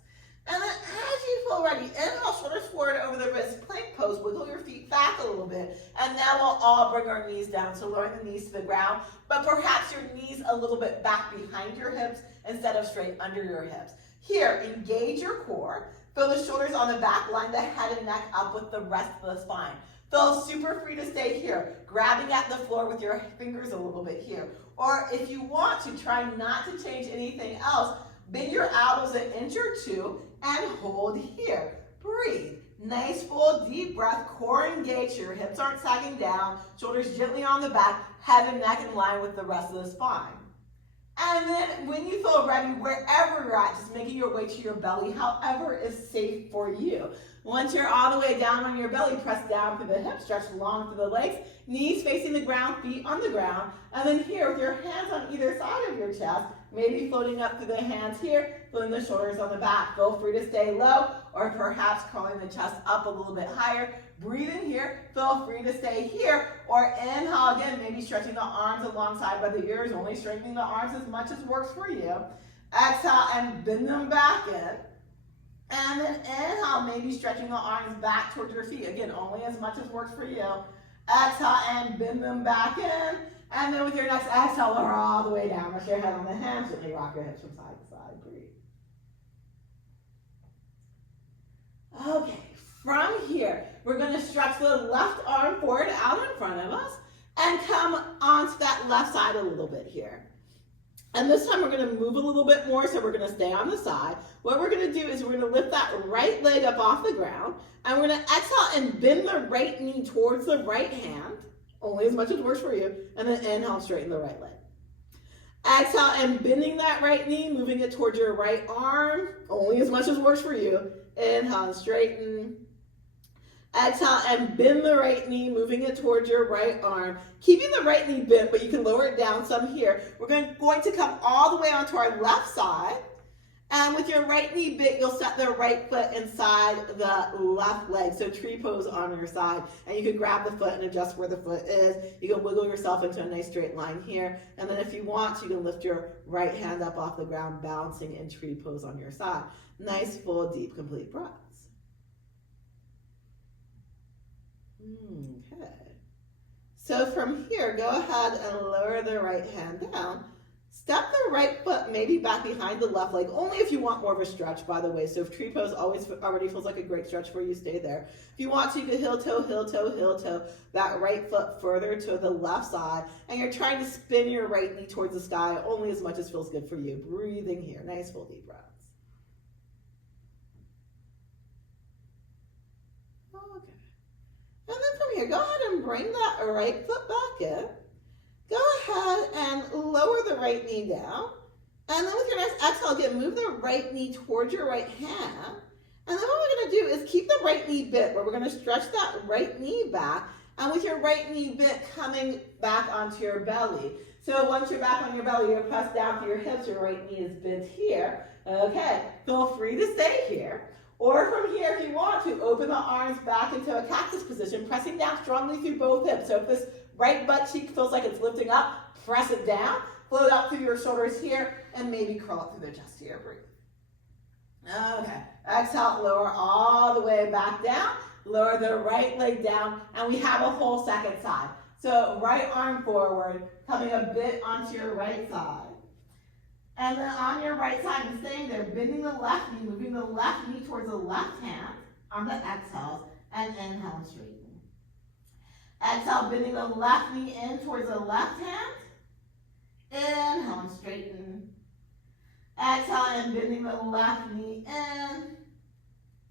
And then as you feel ready, inhale, shoulders forward over the wrist, plank pose, wiggle your feet back a little bit. And now we'll all bring our knees down, so lowering the knees to the ground, but perhaps your knees a little bit back behind your hips instead of straight under your hips. Here, engage your core, feel the shoulders on the back, line the head and neck up with the rest of the spine. Feel super free to stay here, grabbing at the floor with your fingers a little bit here. Or if you want to, try not to change anything else, bend your elbows an inch or two and hold here. Breathe. Nice, full, deep breath. Core engaged. Your hips aren't sagging down. Shoulders gently on the back. Head and neck in line with the rest of the spine. And then when you feel ready, wherever you're at, just making your way to your belly, however is safe for you. Once you're all the way down on your belly, press down through the hips, stretch long through the legs, knees facing the ground, feet on the ground. And then here, with your hands on either side of your chest, maybe floating up through the hands here, floating the shoulders on the back. Feel free to stay low, or perhaps curling the chest up a little bit higher. Breathe in here, feel free to stay here, or inhale again, maybe stretching the arms alongside by the ears, only strengthening the arms as much as works for you. Exhale and bend them back in. And then inhale, maybe stretching the arms back towards your feet. Again, only as much as works for you. Exhale and bend them back in. And then with your next exhale, lower all the way down. Rest your head on the hands. Gently rock your hips from side to side. Breathe. Okay, from here, we're going to stretch the left arm forward out in front of us and come onto that left side a little bit here. And this time we're going to move a little bit more, so we're going to stay on the side. What we're going to do is we're going to lift that right leg up off the ground, and we're going to exhale and bend the right knee towards the right hand, only as much as works for you, and then inhale, straighten the right leg. Exhale and bending that right knee, moving it towards your right arm, only as much as works for you. Inhale and straighten. Exhale and bend the right knee, moving it towards your right arm. Keeping the right knee bent, but you can lower it down some here. We're going to come all the way onto our left side. And with your right knee bent, you'll set the right foot inside the left leg. So tree pose on your side. And you can grab the foot and adjust where the foot is. You can wiggle yourself into a nice straight line here. And then if you want to, you can lift your right hand up off the ground, balancing in tree pose on your side. Nice, full, deep, complete breaths. Okay. So from here, go ahead and lower the right hand down. Step the right foot maybe back behind the left leg, only if you want more of a stretch, by the way. So if tree pose already feels like a great stretch for you, stay there. If you want to, you can heel toe, heel toe, heel toe, that right foot further to the left side. And you're trying to spin your right knee towards the sky, only as much as feels good for you. Breathing here. Nice, full, deep breaths. Okay. And then from here, go ahead and bring that right foot back in. Go ahead and lower the right knee down. And then with your next exhale, again, move the right knee towards your right hand. And then what we're going to do is keep the right knee bent, where we're going to stretch that right knee back. And with your right knee bent, coming back onto your belly. So once you're back on your belly, you're pressed down to your hips. Your right knee is bent here. Okay, feel free to stay here. Or from here, if you want to, open the arms back into a cactus position, pressing down strongly through both hips. So if this right butt cheek feels like it's lifting up, press it down. Float up through your shoulders here, and maybe curl up through the chest here. Breathe. Okay. Exhale, lower all the way back down. Lower the right leg down, and we have a whole second side. So right arm forward, coming a bit onto your right side. And then on your right side, and staying there, bending the left knee, moving the left knee towards the left hand on the exhales, and inhale and straighten. Exhale, bending the left knee in towards the left hand. Inhale and straighten. Exhale and bending the left knee in.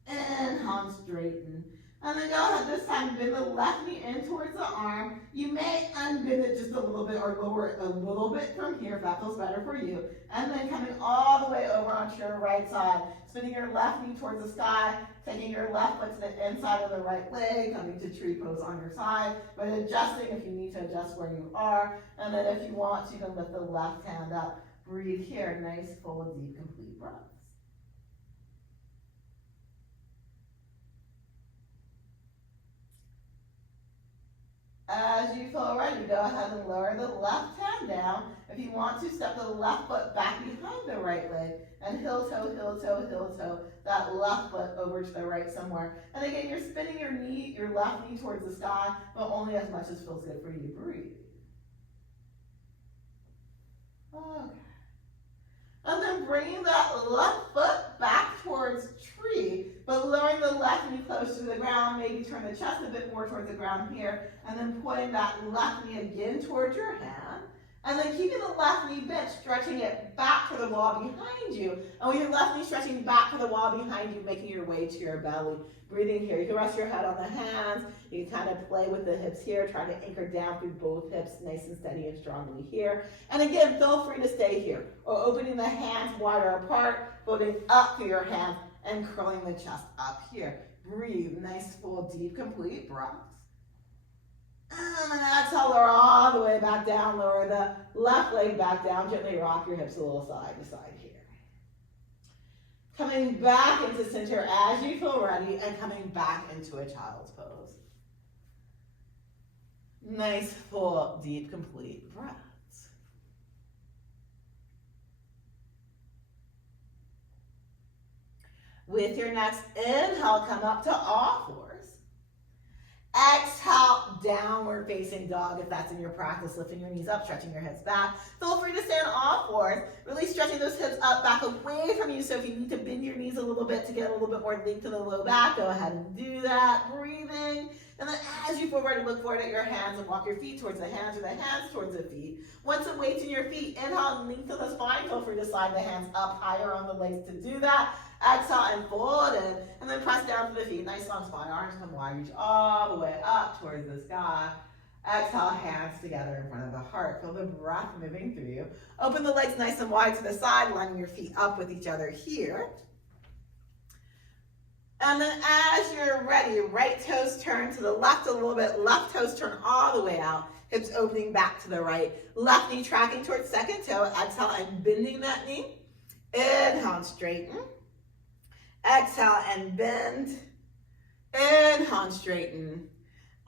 Inhale and straighten. And then go ahead this time, bend the left knee in towards the arm. You may unbend it just a little bit or lower it a little bit from here if that feels better for you. And then coming all the way over onto onto your right side. Spinning your left knee towards the sky, taking your left foot to the inside of the right leg, coming to tree pose on your side, but adjusting if you need to adjust where you are. And then if you want to, you can lift the left hand up. Breathe here, nice, full, deep, complete breaths. As you feel ready, go ahead and lower the left hand down. If you want to, step the left foot back behind the right leg and heel toe, heel toe, heel toe, that left foot over to the right somewhere. And again, you're spinning your left knee towards the sky, but only as much as feels good for you. Breathe. Okay. And then bringing that left foot back towards tree, but lowering the left knee close to the ground, maybe turn the chest a bit more towards the ground here, and then pulling that left knee again towards your hand, and then keeping the left knee bent, stretching it back to the wall behind you, and with your left knee stretching back to the wall behind you, making your way to your belly. Breathing here, you can rest your head on the hands, you can kind of play with the hips here, trying to anchor down through both hips, nice and steady and strongly here. And again, feel free to stay here, or opening the hands wider apart, folding up through your hands, and curling the chest up here. Breathe, nice, full, deep, complete breaths. And then exhale, lower all the way back down, lower the left leg back down, gently rock your hips a little side to side here. Coming back into center as you feel ready, and coming back into a child's pose. Nice, full, deep, complete breaths. With your next inhale, come up to all fours. Exhale, downward facing dog if that's in your practice, lifting your knees up, stretching your hips back. Feel free to stay on all fours, really stretching those hips up, back away from you. So if you need to bend your knees a little bit to get a little bit more length to the low back, go ahead and do that. Breathing. And then as you feel ready, look forward at your hands and walk your feet towards the hands or the hands towards the feet. Once the weight's in your feet, inhale and lengthen the spine. Feel free to slide the hands up higher on the legs to do that. Exhale and fold in, and then press down to the feet. Nice long spine, arms come wide, reach all the way up towards the sky. Exhale, hands together in front of the heart. Feel the breath moving through you. Open the legs nice and wide to the side, lining your feet up with each other here. And then as you're ready, right toes turn to the left a little bit, left toes turn all the way out, hips opening back to the right, left knee tracking towards second toe. Exhale and bending that knee. Inhale and straighten. Exhale and bend. Inhale and straighten.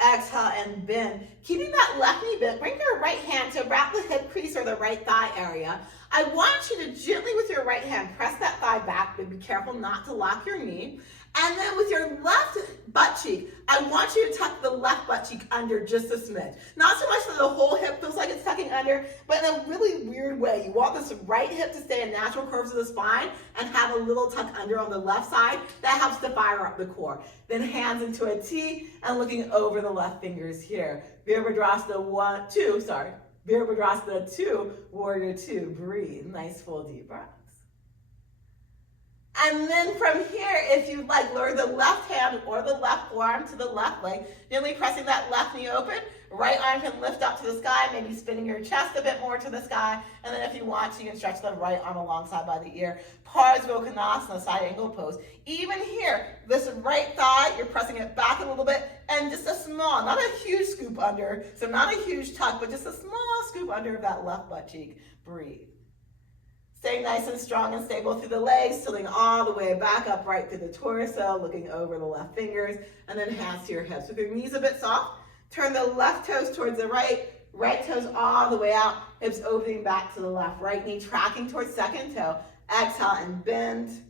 Exhale and bend. Keeping that left knee bent, bring your right hand to wrap the hip crease or the right thigh area. I want you to gently with your right hand press that thigh back, but be careful not to lock your knee. And then with your left butt cheek, I want you to tuck the left butt cheek under just a smidge. Not so much that the whole hip feels like it's tucking under, but in a really weird way. You want this right hip to stay in natural curves of the spine and have a little tuck under on the left side. That helps to fire up the core. Then hands into a T and looking over the left fingers here. Virabhadrasana 1, 2, sorry. Virabhadrasana 2, Warrior 2. Breathe. Nice full deep breaths. And then from here, if you'd like, lower the left hand or the left forearm to the left leg, gently pressing that left knee open. Right arm can lift up to the sky, maybe spinning your chest a bit more to the sky. And then if you want to, you can stretch the right arm alongside by the ear. Parsvakonasana, side angle pose. Even here, this right thigh, you're pressing it back a little bit, and just a small, not a huge scoop under, so not a huge tuck, but just a small scoop under of that left butt cheek. Breathe. Staying nice and strong and stable through the legs, tilting all the way back up right through the torso, looking over the left fingers, and then hands to your hips. With your knees a bit soft, turn the left toes towards the right, right toes all the way out, hips opening back to the left, right knee tracking towards second toe. Exhale and bend.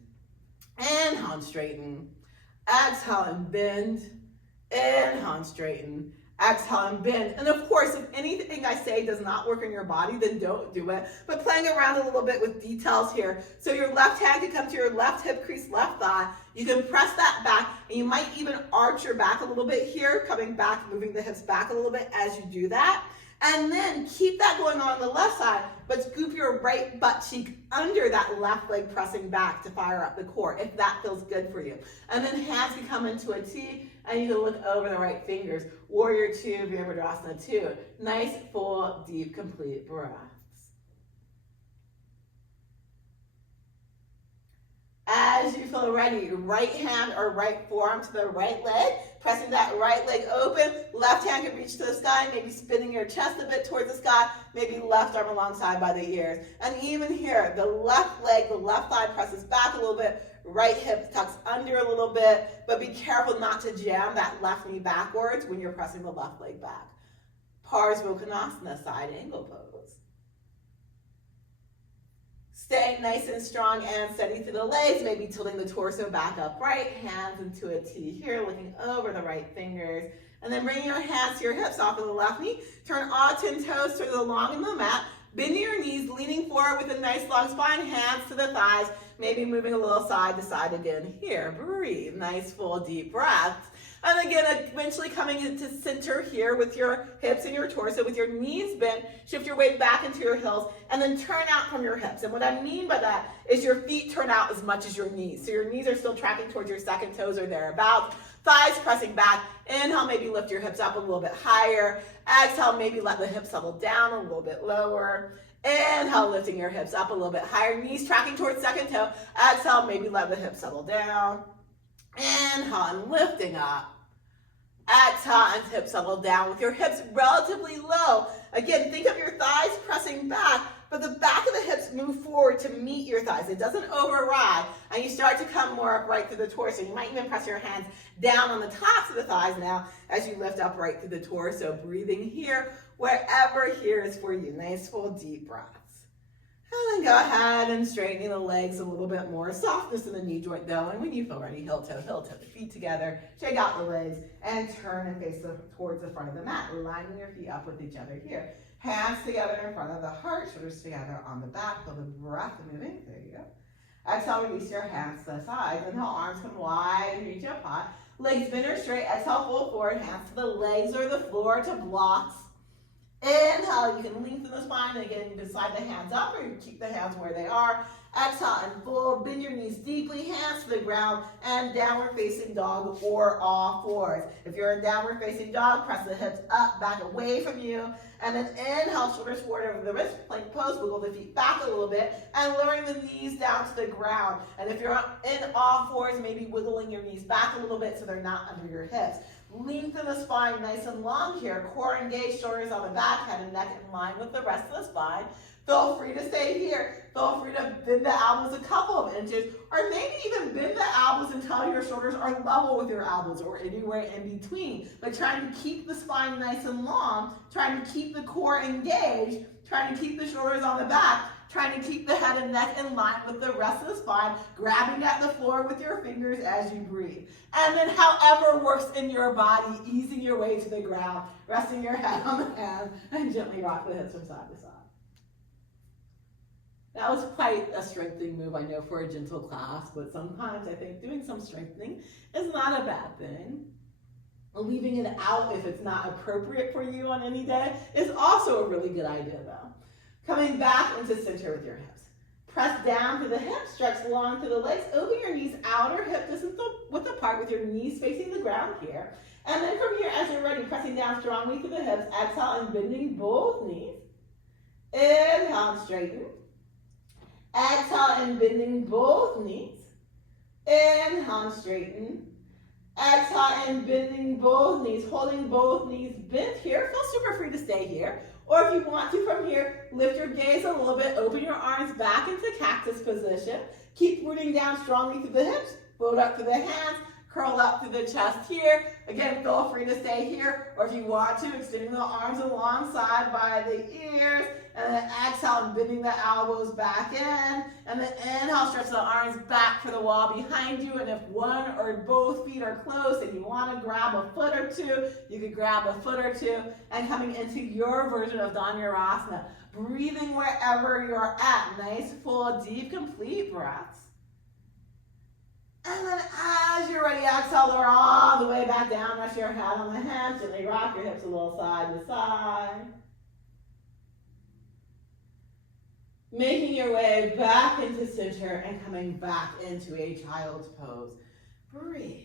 Inhale and straighten. Exhale and bend. Inhale and straighten. Exhale and bend. And of course, if anything I say does not work in your body, then don't do it. But playing around a little bit with details here. So your left hand can come to your left hip crease, left thigh. You can press that back, and you might even arch your back a little bit here, coming back, moving the hips back a little bit as you do that. And then keep that going on the left side, but scoop your right butt cheek under that left leg, pressing back to fire up the core, if that feels good for you. And then hands can come into a T, and you can look over the right fingers. Warrior 2, Virabhadrasana 2. Nice, full, deep, complete breaths. as you feel ready, right hand or right forearm to the right leg, pressing that right leg open. Left hand can reach to the sky, maybe spinning your chest a bit towards the sky, maybe left arm alongside by the ears. And even here, the left leg, the left thigh presses back a little bit, right hip tucks under a little bit, but be careful not to jam that left knee backwards when you're pressing the left leg back. Parsvakonasana, side angle pose. Stay nice and strong and steady through the legs, maybe tilting the torso back upright, hands into a T here, looking over the right fingers. And then bring your hands to your hips off of the left knee. Turn all 10 toes to the long in the mat. Bend your knees, leaning forward with a nice long spine, hands to the thighs, maybe moving a little side to side again here. Breathe, nice full deep breaths. And again, eventually coming into center here with your hips and your torso, with your knees bent, shift your weight back into your heels, and then turn out from your hips. And what I mean by that is your feet turn out as much as your knees. So your knees are still tracking towards your second toes or thereabouts. Thighs pressing back. Inhale, maybe lift your hips up a little bit higher. Exhale, maybe let the hips settle down a little bit lower. Inhale, lifting your hips up a little bit higher. Knees tracking towards second toe. Exhale, maybe let the hips settle down. Inhale, and lifting up. Exhale, and hips settle down with your hips relatively low. Again, think of your thighs pressing back, but the back of the hips move forward to meet your thighs. It doesn't override, and you start to come more upright through the torso. You might even press your hands down on the tops of the thighs now as you lift up right through the torso. Breathing here, wherever here is for you. Nice, full, deep breaths. And then go ahead and straightening the legs a little bit more. Softness in the knee joint though, and when you feel ready, heel toe, the feet together. Shake out the legs and turn and face towards the front of the mat, lining your feet up with each other here. Hands together in front of the heart, shoulders together on the back. Feel the breath moving. There you go. Exhale, release your hands to the sides. Inhale, arms come wide and reach up high. Legs bent or straight. Exhale, fold forward. Hands to the legs or the floor to blocks. Inhale, you can lengthen the spine, and again, you can slide the hands up or you keep the hands where they are. Exhale and fold, bend your knees deeply, hands to the ground, and downward facing dog or all fours. If you're in downward facing dog, press the hips up, back away from you, and then inhale, shoulders forward over the wrist, plank pose, wiggle the feet back a little bit, and lowering the knees down to the ground. And if you're in all fours, maybe wiggling your knees back a little bit so they're not under your hips. Lengthen the spine nice and long here. Core engaged, shoulders on the back, head and neck in line with the rest of the spine. Feel free to stay here. Feel free to bend the elbows a couple of inches, or maybe even bend the elbows until your shoulders are level with your elbows or anywhere in between. But trying to keep the spine nice and long, trying to keep the core engaged, trying to keep the shoulders on the back, trying to keep the head and neck in line with the rest of the spine, grabbing at the floor with your fingers as you breathe. And then however works in your body, easing your way to the ground, resting your head on the hand, and gently rock the hips from side to side. That was quite a strengthening move, I know, for a gentle class, but sometimes I think doing some strengthening is not a bad thing. Leaving it out if it's not appropriate for you on any day is also a really good idea though. Coming back into center with your hips. Press down through the hips, stretch long through the legs, open your knees outer hip distance width apart with your knees facing the ground here. And then from here, as you're ready, pressing down strongly through the hips, exhale and bending both knees. Inhale and straighten. Exhale and bending both knees. Inhale and straighten. Exhale and bending both knees, holding both knees bent here. Feel super free to stay here. Or if you want to from here, lift your gaze a little bit, open your arms back into cactus position. Keep rooting down strongly through the hips, float up through the hands, curl up through the chest here. Again, feel free to stay here, or if you want to, extending the arms alongside by the ears, and then exhale and bending the elbows back in, and then inhale, stretch the arms back for the wall behind you, and if one or both feet are closed and you want to grab a foot or two, you could grab a foot or two, and coming into your version of Dhanurasana, breathing wherever you're at, nice, full, deep, complete breaths. And then as you're ready, exhale, lower all the way back down, rest your head on the hands, gently rock your hips a little side to side. Making your way back into center and coming back into a child's pose. Breathe.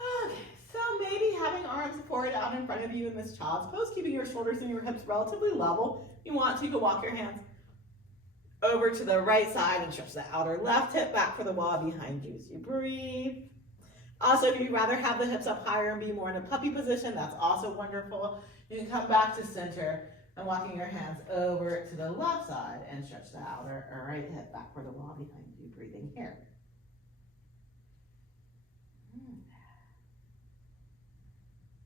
Okay, so maybe having arms forward out in front of you in this child's pose, keeping your shoulders and your hips relatively level. If you want to, you can walk your hands over to the right side and stretch the outer left hip back for the wall behind you as you breathe. Also, if you'd rather have the hips up higher and be more in a puppy position, that's also wonderful. You can come back to center and walking your hands over to the left side and stretch the outer right hip back for the wall behind you, breathing here.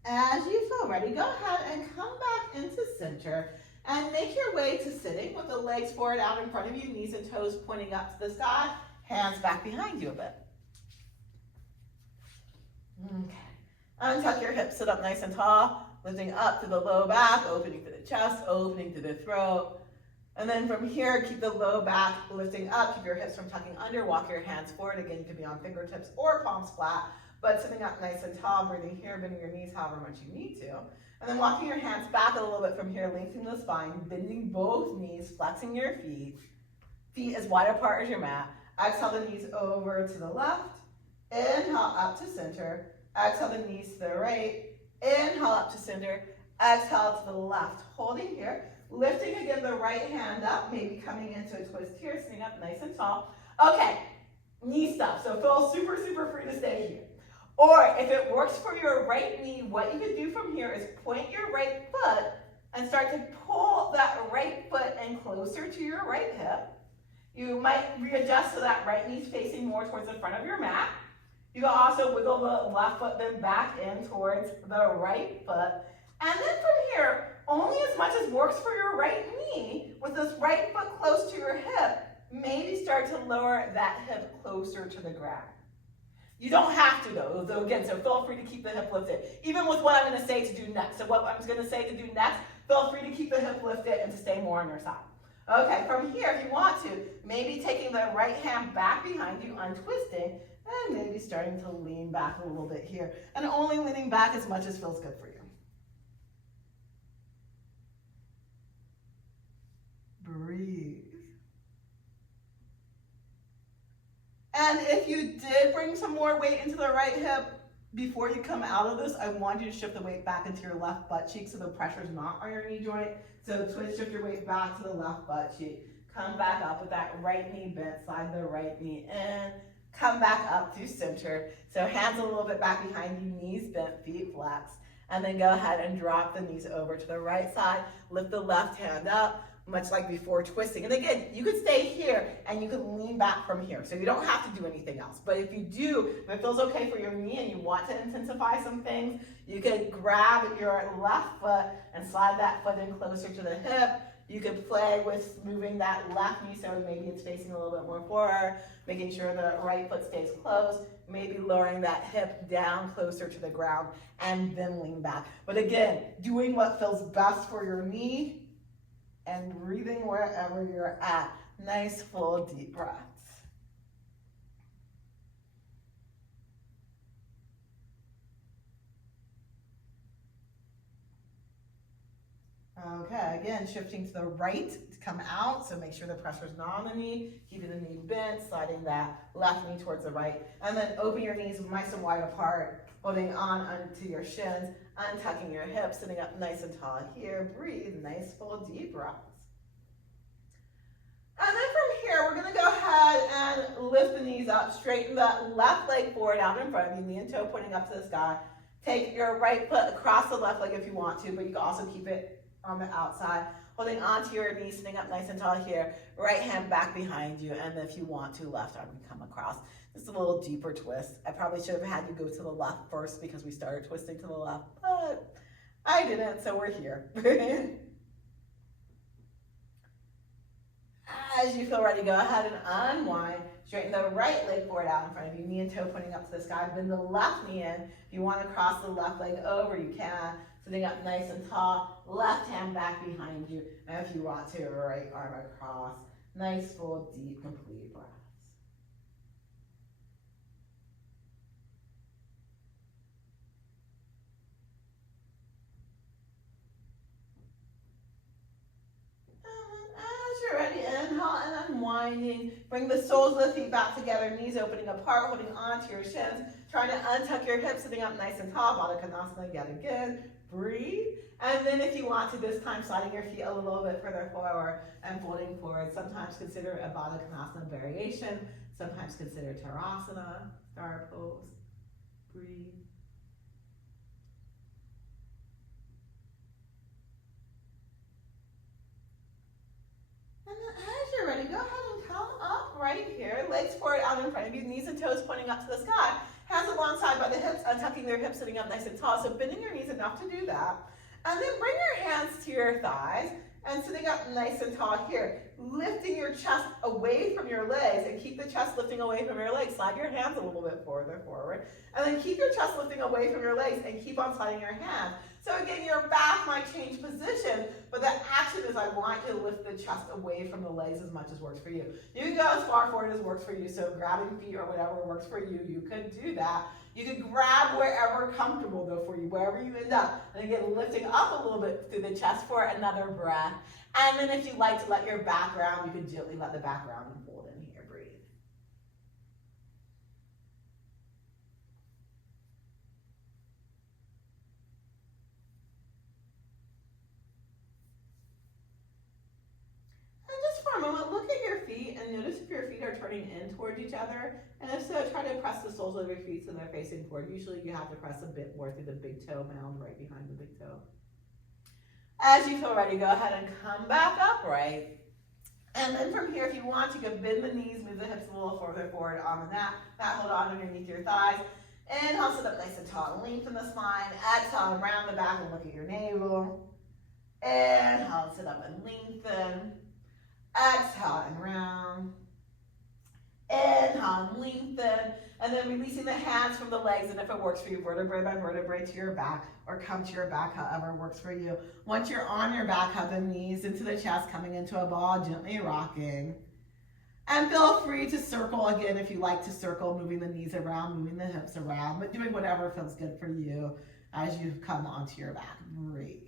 As you feel ready, go ahead and come back into center and make your way to sitting with the legs forward out in front of you, knees and toes pointing up to the sky, hands back behind you a bit. Okay. Untuck your hips, sit up nice and tall, lifting up to the low back, opening to the chest, opening to the throat. And then from here, keep the low back lifting up, keep your hips from tucking under, walk your hands forward. Again, you can be on fingertips or palms flat, but sitting up nice and tall, breathing here, bending your knees however much you need to. And then walking your hands back a little bit from here, lengthening the spine, bending both knees, flexing your feet. Feet as wide apart as your mat. Exhale the knees over to the left. Inhale up to center. Exhale the knees to the right. Inhale up to center. Exhale to the left. Holding here. Lifting again the right hand up. Maybe coming into a twist here. Sitting up nice and tall. Okay. Knee stuff. So feel super, super free to stay here. Or if it works for your right knee, what you can do from here is point your right foot and start to pull that right foot in closer to your right hip. You might readjust so that right knee's facing more towards the front of your mat. You can also wiggle the left foot then back in towards the right foot. And then from here, only as much as works for your right knee, with this right foot close to your hip, maybe start to lower that hip closer to the ground. You don't have to though, so feel free to keep the hip lifted. Even with what I'm gonna say to do next. So what I'm gonna say to do next, feel free to keep the hip lifted and to stay more on your side. Okay, from here, if you want to, maybe taking the right hand back behind you, untwisting, and maybe starting to lean back a little bit here. And only leaning back as much as feels good for you. Breathe. And if you did bring some more weight into the right hip, before you come out of this, I want you to shift the weight back into your left butt cheek so the pressure's not on your knee joint. So twist, shift your weight back to the left butt cheek. Come back up with that right knee bent, slide the right knee in. Come back up to center. So hands a little bit back behind you, knees bent, feet flexed. And then go ahead and drop the knees over to the right side. Lift the left hand up, much like before, twisting. And again, you could stay here and you can lean back from here. So you don't have to do anything else. But if you do, if it feels okay for your knee and you want to intensify some things, you can grab your left foot and slide that foot in closer to the hip. You could play with moving that left knee so maybe it's facing a little bit more forward, making sure the right foot stays close, maybe lowering that hip down closer to the ground and then lean back. But again, doing what feels best for your knee and breathing wherever you're at. Nice, full, deep breaths. Okay, again, shifting to the right to come out, so make sure the pressure's not on the knee, keeping the knee bent, sliding that left knee towards the right, and then open your knees nice and wide apart, holding on onto your shins, untucking your hips, sitting up nice and tall here. Breathe, nice, full, deep breaths. And then from here, we're gonna go ahead and lift the knees up, straighten the left leg forward out in front of you, knee and toe pointing up to the sky. Take your right foot across the left leg if you want to, but you can also keep it on the outside, holding onto your knees, sitting up nice and tall here. Right hand back behind you, and if you want to, left arm can come across. Just a little deeper twist. I probably should have had you go to the left first because we started twisting to the left, but I didn't, so we're here. As you feel ready, go ahead and unwind. Straighten the right leg forward out in front of you, knee and toe pointing up to the sky. Bend the left knee in. If you want to cross the left leg over, you can. Sitting up nice and tall, left hand back behind you. And if you want to, right arm across. Nice, full, deep, complete breaths. And as you're ready, inhale and unwind. unwinding. Bring the soles of the feet back together, knees opening apart, holding on to your shins. Trying to untuck your hips, sitting up nice and tall, Baddha Konasana yet again. Breathe. And then if you want to, this time sliding your feet a little bit further forward and folding forward. Sometimes consider a Baddha Konasana variation. Sometimes consider Tadasana, star pose. Breathe. And then as you're ready, go ahead and come up right here. Legs forward out in front of you, knees and toes pointing up to the sky. Hands alongside by the hips, untucking their hips, sitting up nice and tall. So bending your knees enough to do that. And then bring your hands to your thighs and sitting up nice and tall here. Lifting your chest away from your legs and keep the chest lifting away from your legs. Slide your hands a little bit further forward. And then keep your chest lifting away from your legs and keep on sliding your hands. So again, your back might change position, but the action is I want you to lift the chest away from the legs as much as works for you. You can go as far forward as works for you, so grabbing feet or whatever works for you, you could do that. You could grab wherever comfortable though for you, wherever you end up. And again, lifting up a little bit through the chest for another breath. And then if you like to let your back round, you can gently let the back round and fold in here. Breathe. For a moment, look at your feet and notice if your feet are turning in towards each other. And if so, try to press the soles of your feet so they're facing forward. Usually you have to press a bit more through the big toe mound right behind the big toe. As you feel ready, go ahead and come back upright. And then from here, if you want, you can bend the knees, move the hips a little further forward on the mat. Hold on underneath your thighs. Inhale, sit up nice and tall. Lengthen the spine. Exhale, round the back and look at your navel. Inhale, sit up and lengthen. Exhale and round. Inhale and lengthen. And then releasing the hands from the legs, and if it works for you, vertebrae by vertebrae to your back, or come to your back, however works for you. Once you're on your back, hug the knees into the chest, coming into a ball, gently rocking. And feel free to circle again if you like to circle, moving the knees around, moving the hips around, but doing whatever feels good for you as you come onto your back. Breathe.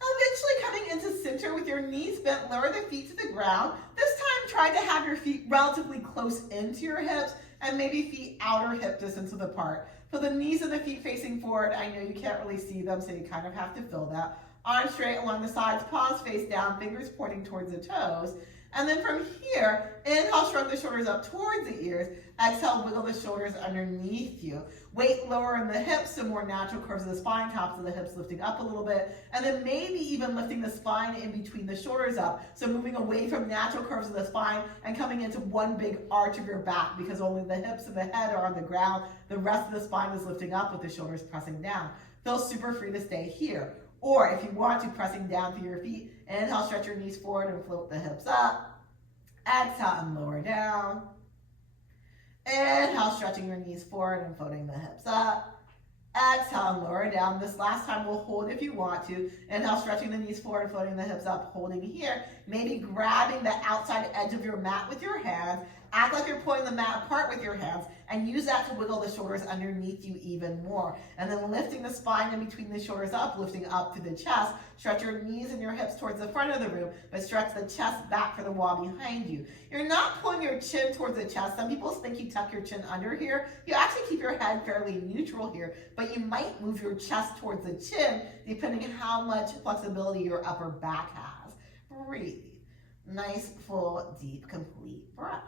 Eventually coming into center with your knees bent, lower the feet to the ground. This time try to have your feet relatively close into your hips and maybe feet outer hip distance apart. So the knees of the feet facing forward, I know you can't really see them, so you kind of have to feel that. Arms straight along the sides, paws face down, fingers pointing towards the toes. And then from here, inhale, shrug the shoulders up towards the ears. Exhale, wiggle the shoulders underneath you. Weight lower in the hips, so more natural curves of the spine, tops of the hips lifting up a little bit. And then maybe even lifting the spine in between the shoulders up. So moving away from natural curves of the spine and coming into one big arch of your back because only the hips and the head are on the ground. The rest of the spine is lifting up with the shoulders pressing down. Feel super free to stay here. Or if you want to, pressing down through your feet, inhale, stretch your knees forward and float the hips up. Exhale and lower down. Inhale, stretching your knees forward and floating the hips up. Exhale and lower down. This last time we'll hold if you want to. Inhale, stretching the knees forward, floating the hips up, holding here. Maybe grabbing the outside edge of your mat with your hands. Act like you're pulling the mat apart with your hands and use that to wiggle the shoulders underneath you even more. And then lifting the spine in between the shoulders up, lifting up through the chest. Stretch your knees and your hips towards the front of the room, but stretch the chest back for the wall behind you. You're not pulling your chin towards the chest. Some people think you tuck your chin under here. You actually keep your head fairly neutral here, but you might move your chest towards the chin depending on how much flexibility your upper back has. Breathe. Nice, full, deep, complete breath.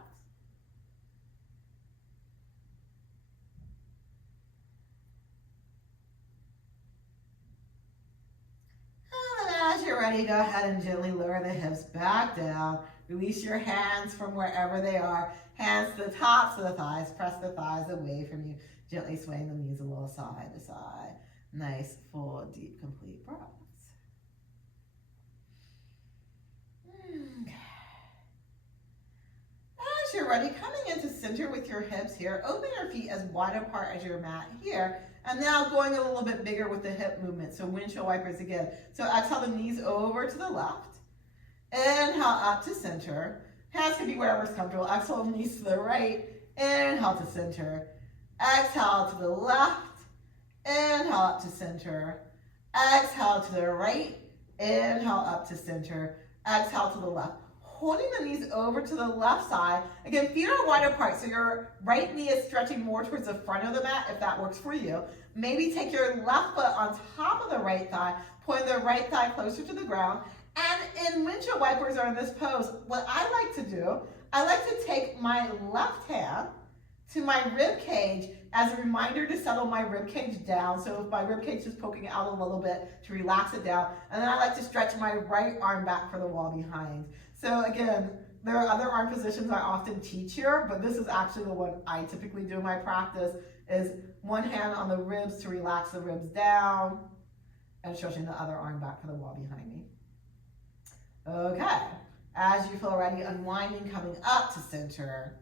As you're ready, go ahead and gently lower the hips back down. Release your hands from wherever they are. Hands to the tops of the thighs. Press the thighs away from you. Gently swaying the knees a little side to side. Nice, full, deep, complete breaths. Okay. As you're ready, coming into center with your hips here. Open your feet as wide apart as your mat here. And now going a little bit bigger with the hip movement. So windshield wipers again. So exhale the knees over to the left. Inhale up to center. Hands can be wherever's comfortable. Exhale knees to the right. Inhale to center. Exhale to the left. Inhale up to center. Exhale to the right. Inhale up to center. Exhale to the left. holding the knees over to the left side. Again, feet are wide apart, so your right knee is stretching more towards the front of the mat if that works for you. Maybe take your left foot on top of the right thigh, point the right thigh closer to the ground. And in windshield wipers or in this pose, what I like to do, I like to take my left hand to my rib cage as a reminder to settle my rib cage down. So if my rib cage is poking out a little bit, to relax it down. And then I like to stretch my right arm back for the wall behind. So again, there are other arm positions I often teach here, but this is actually the one I typically do in my practice, is one hand on the ribs to relax the ribs down and stretching the other arm back for the wall behind me. Okay, as you feel ready, unwinding, coming up to center.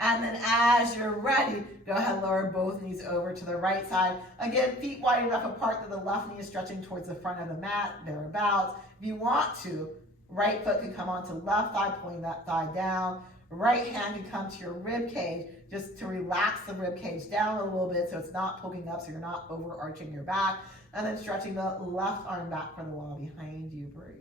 And then as you're ready, go ahead and lower both knees over to the right side. Again, feet wide enough apart that the left knee is stretching towards the front of the mat, thereabouts. If you want to, right foot can come onto left thigh, pulling that thigh down. Right hand can come to your rib cage, just to relax the rib cage down a little bit so it's not poking up, so you're not overarching your back. And then stretching the left arm back for the wall behind you. Breathe.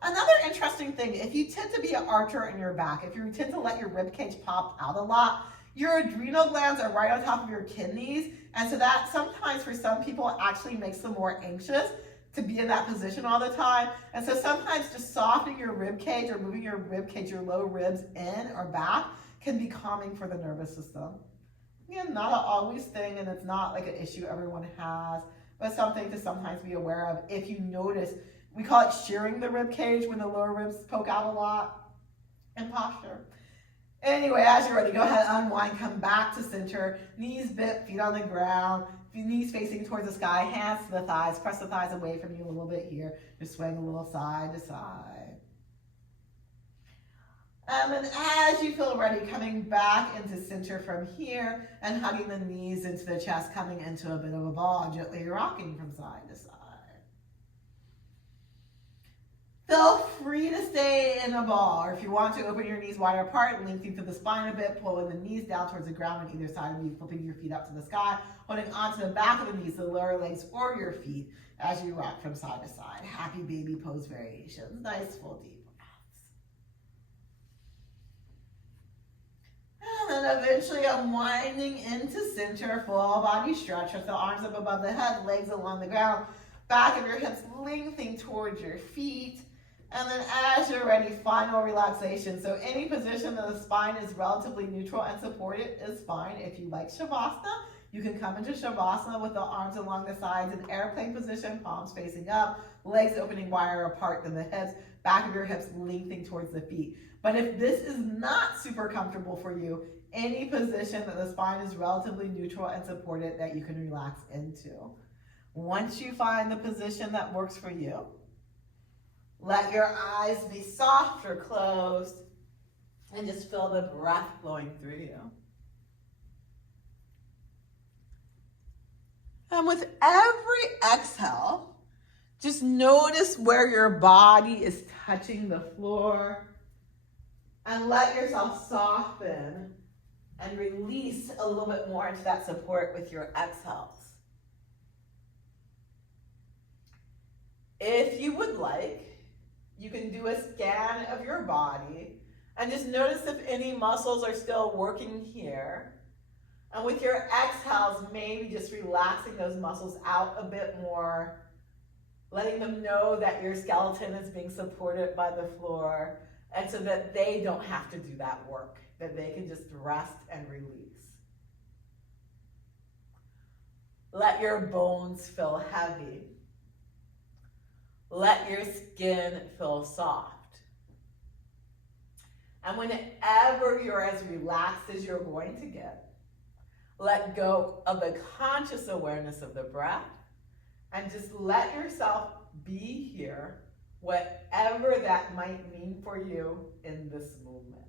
Another interesting thing, if you tend to be an archer in your back, if you tend to let your rib cage pop out a lot, your adrenal glands are right on top of your kidneys, and so that sometimes for some people actually makes them more anxious to be in that position all the time. And so sometimes just softening your rib cage or moving your rib cage, your low ribs in or back, can be calming for the nervous system. Again, not an always thing, and it's not like an issue everyone has, but something to sometimes be aware of if you notice. We call it shearing the rib cage when the lower ribs poke out a lot in posture. Anyway, as you're ready, go ahead, unwind, come back to center, knees bent, feet on the ground, knees facing towards the sky, hands to the thighs, press the thighs away from you a little bit here, just swing a little side to side. And then as you feel ready, coming back into center from here and hugging the knees into the chest, coming into a bit of a ball, gently rocking from side to side. Feel free to stay in a ball, or if you want to, open your knees wider apart, lengthening through the spine a bit, pulling the knees down towards the ground on either side of you, flipping your feet up to the sky, holding onto the back of the knees, the lower legs, or your feet as you rock from side to side. Happy baby pose variations. Nice full deep breaths. And then eventually unwinding into center, full body stretch with the arms up above the head, legs along the ground, back of your hips lengthening towards your feet. And then as you're ready, final relaxation. So any position that the spine is relatively neutral and supported is fine. If you like Shavasana, you can come into Shavasana with the arms along the sides in airplane position, palms facing up, legs opening wider apart than the hips, back of your hips lengthening towards the feet. But if this is not super comfortable for you, any position that the spine is relatively neutral and supported that you can relax into. Once you find the position that works for you, let your eyes be soft or closed and just feel the breath flowing through you. And with every exhale, just notice where your body is touching the floor and let yourself soften and release a little bit more into that support with your exhales. If you would like, you can do a scan of your body and just notice if any muscles are still working here. And with your exhales, maybe just relaxing those muscles out a bit more, letting them know that your skeleton is being supported by the floor, and so that they don't have to do that work, that they can just rest and release. Let your bones feel heavy. Let your skin feel soft. And whenever you're as relaxed as you're going to get, let go of the conscious awareness of the breath and just let yourself be here, whatever that might mean for you in this movement.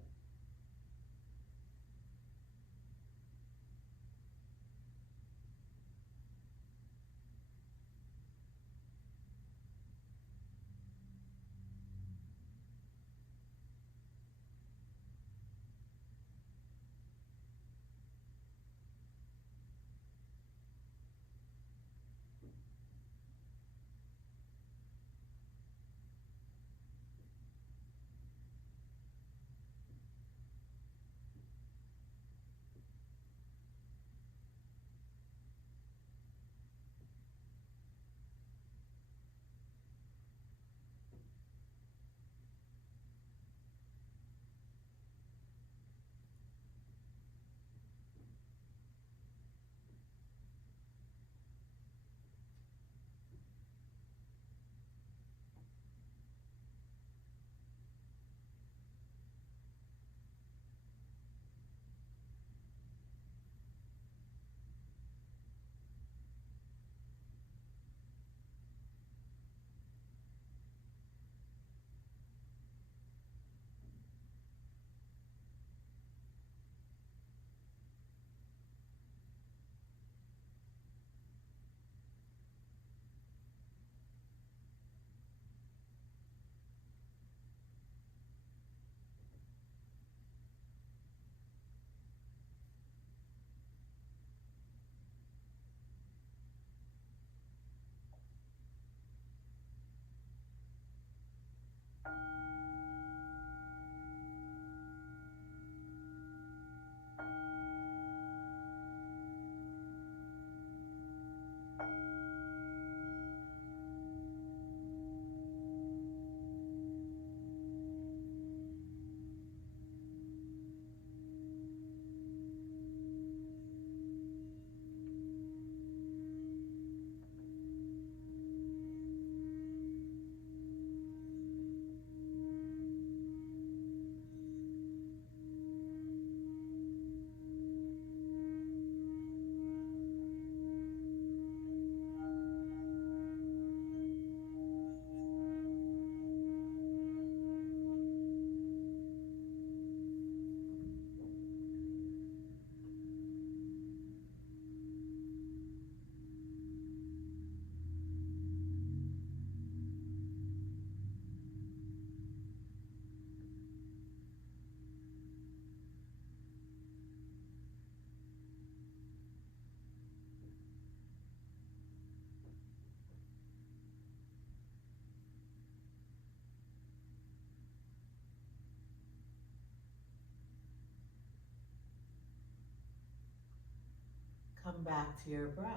Come back to your breath.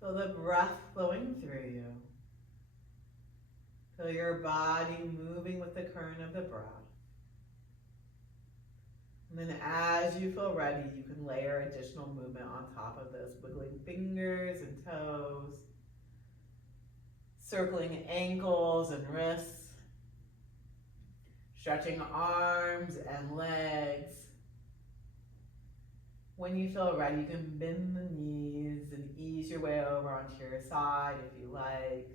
Feel the breath flowing through you. Feel your body moving with the current of the breath. And then as you feel ready, you can layer additional movement on top of this, wiggling fingers and toes, circling ankles and wrists, stretching arms and legs. When you feel ready, you can bend the knees and ease your way over onto your side if you like.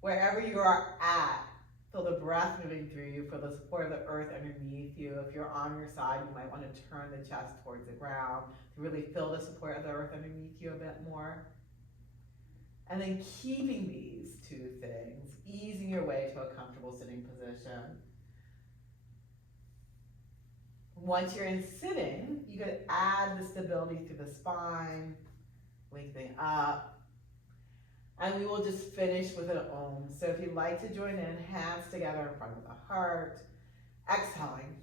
Wherever you are at, feel the breath moving through you, feel the support of the earth underneath you. If you're on your side, you might want to turn the chest towards the ground to really feel the support of the earth underneath you a bit more. And then keeping these two things, easing your way to a comfortable sitting position. Once you're in sitting, you could add the stability through the spine, lengthening up. And we will just finish with an Om. So if you'd like to join in, hands together in front of the heart. Exhaling.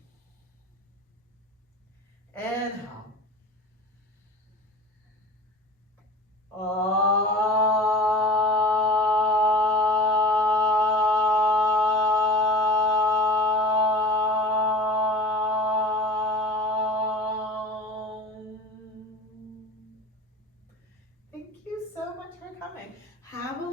Inhale. Thank you so much for coming. Have a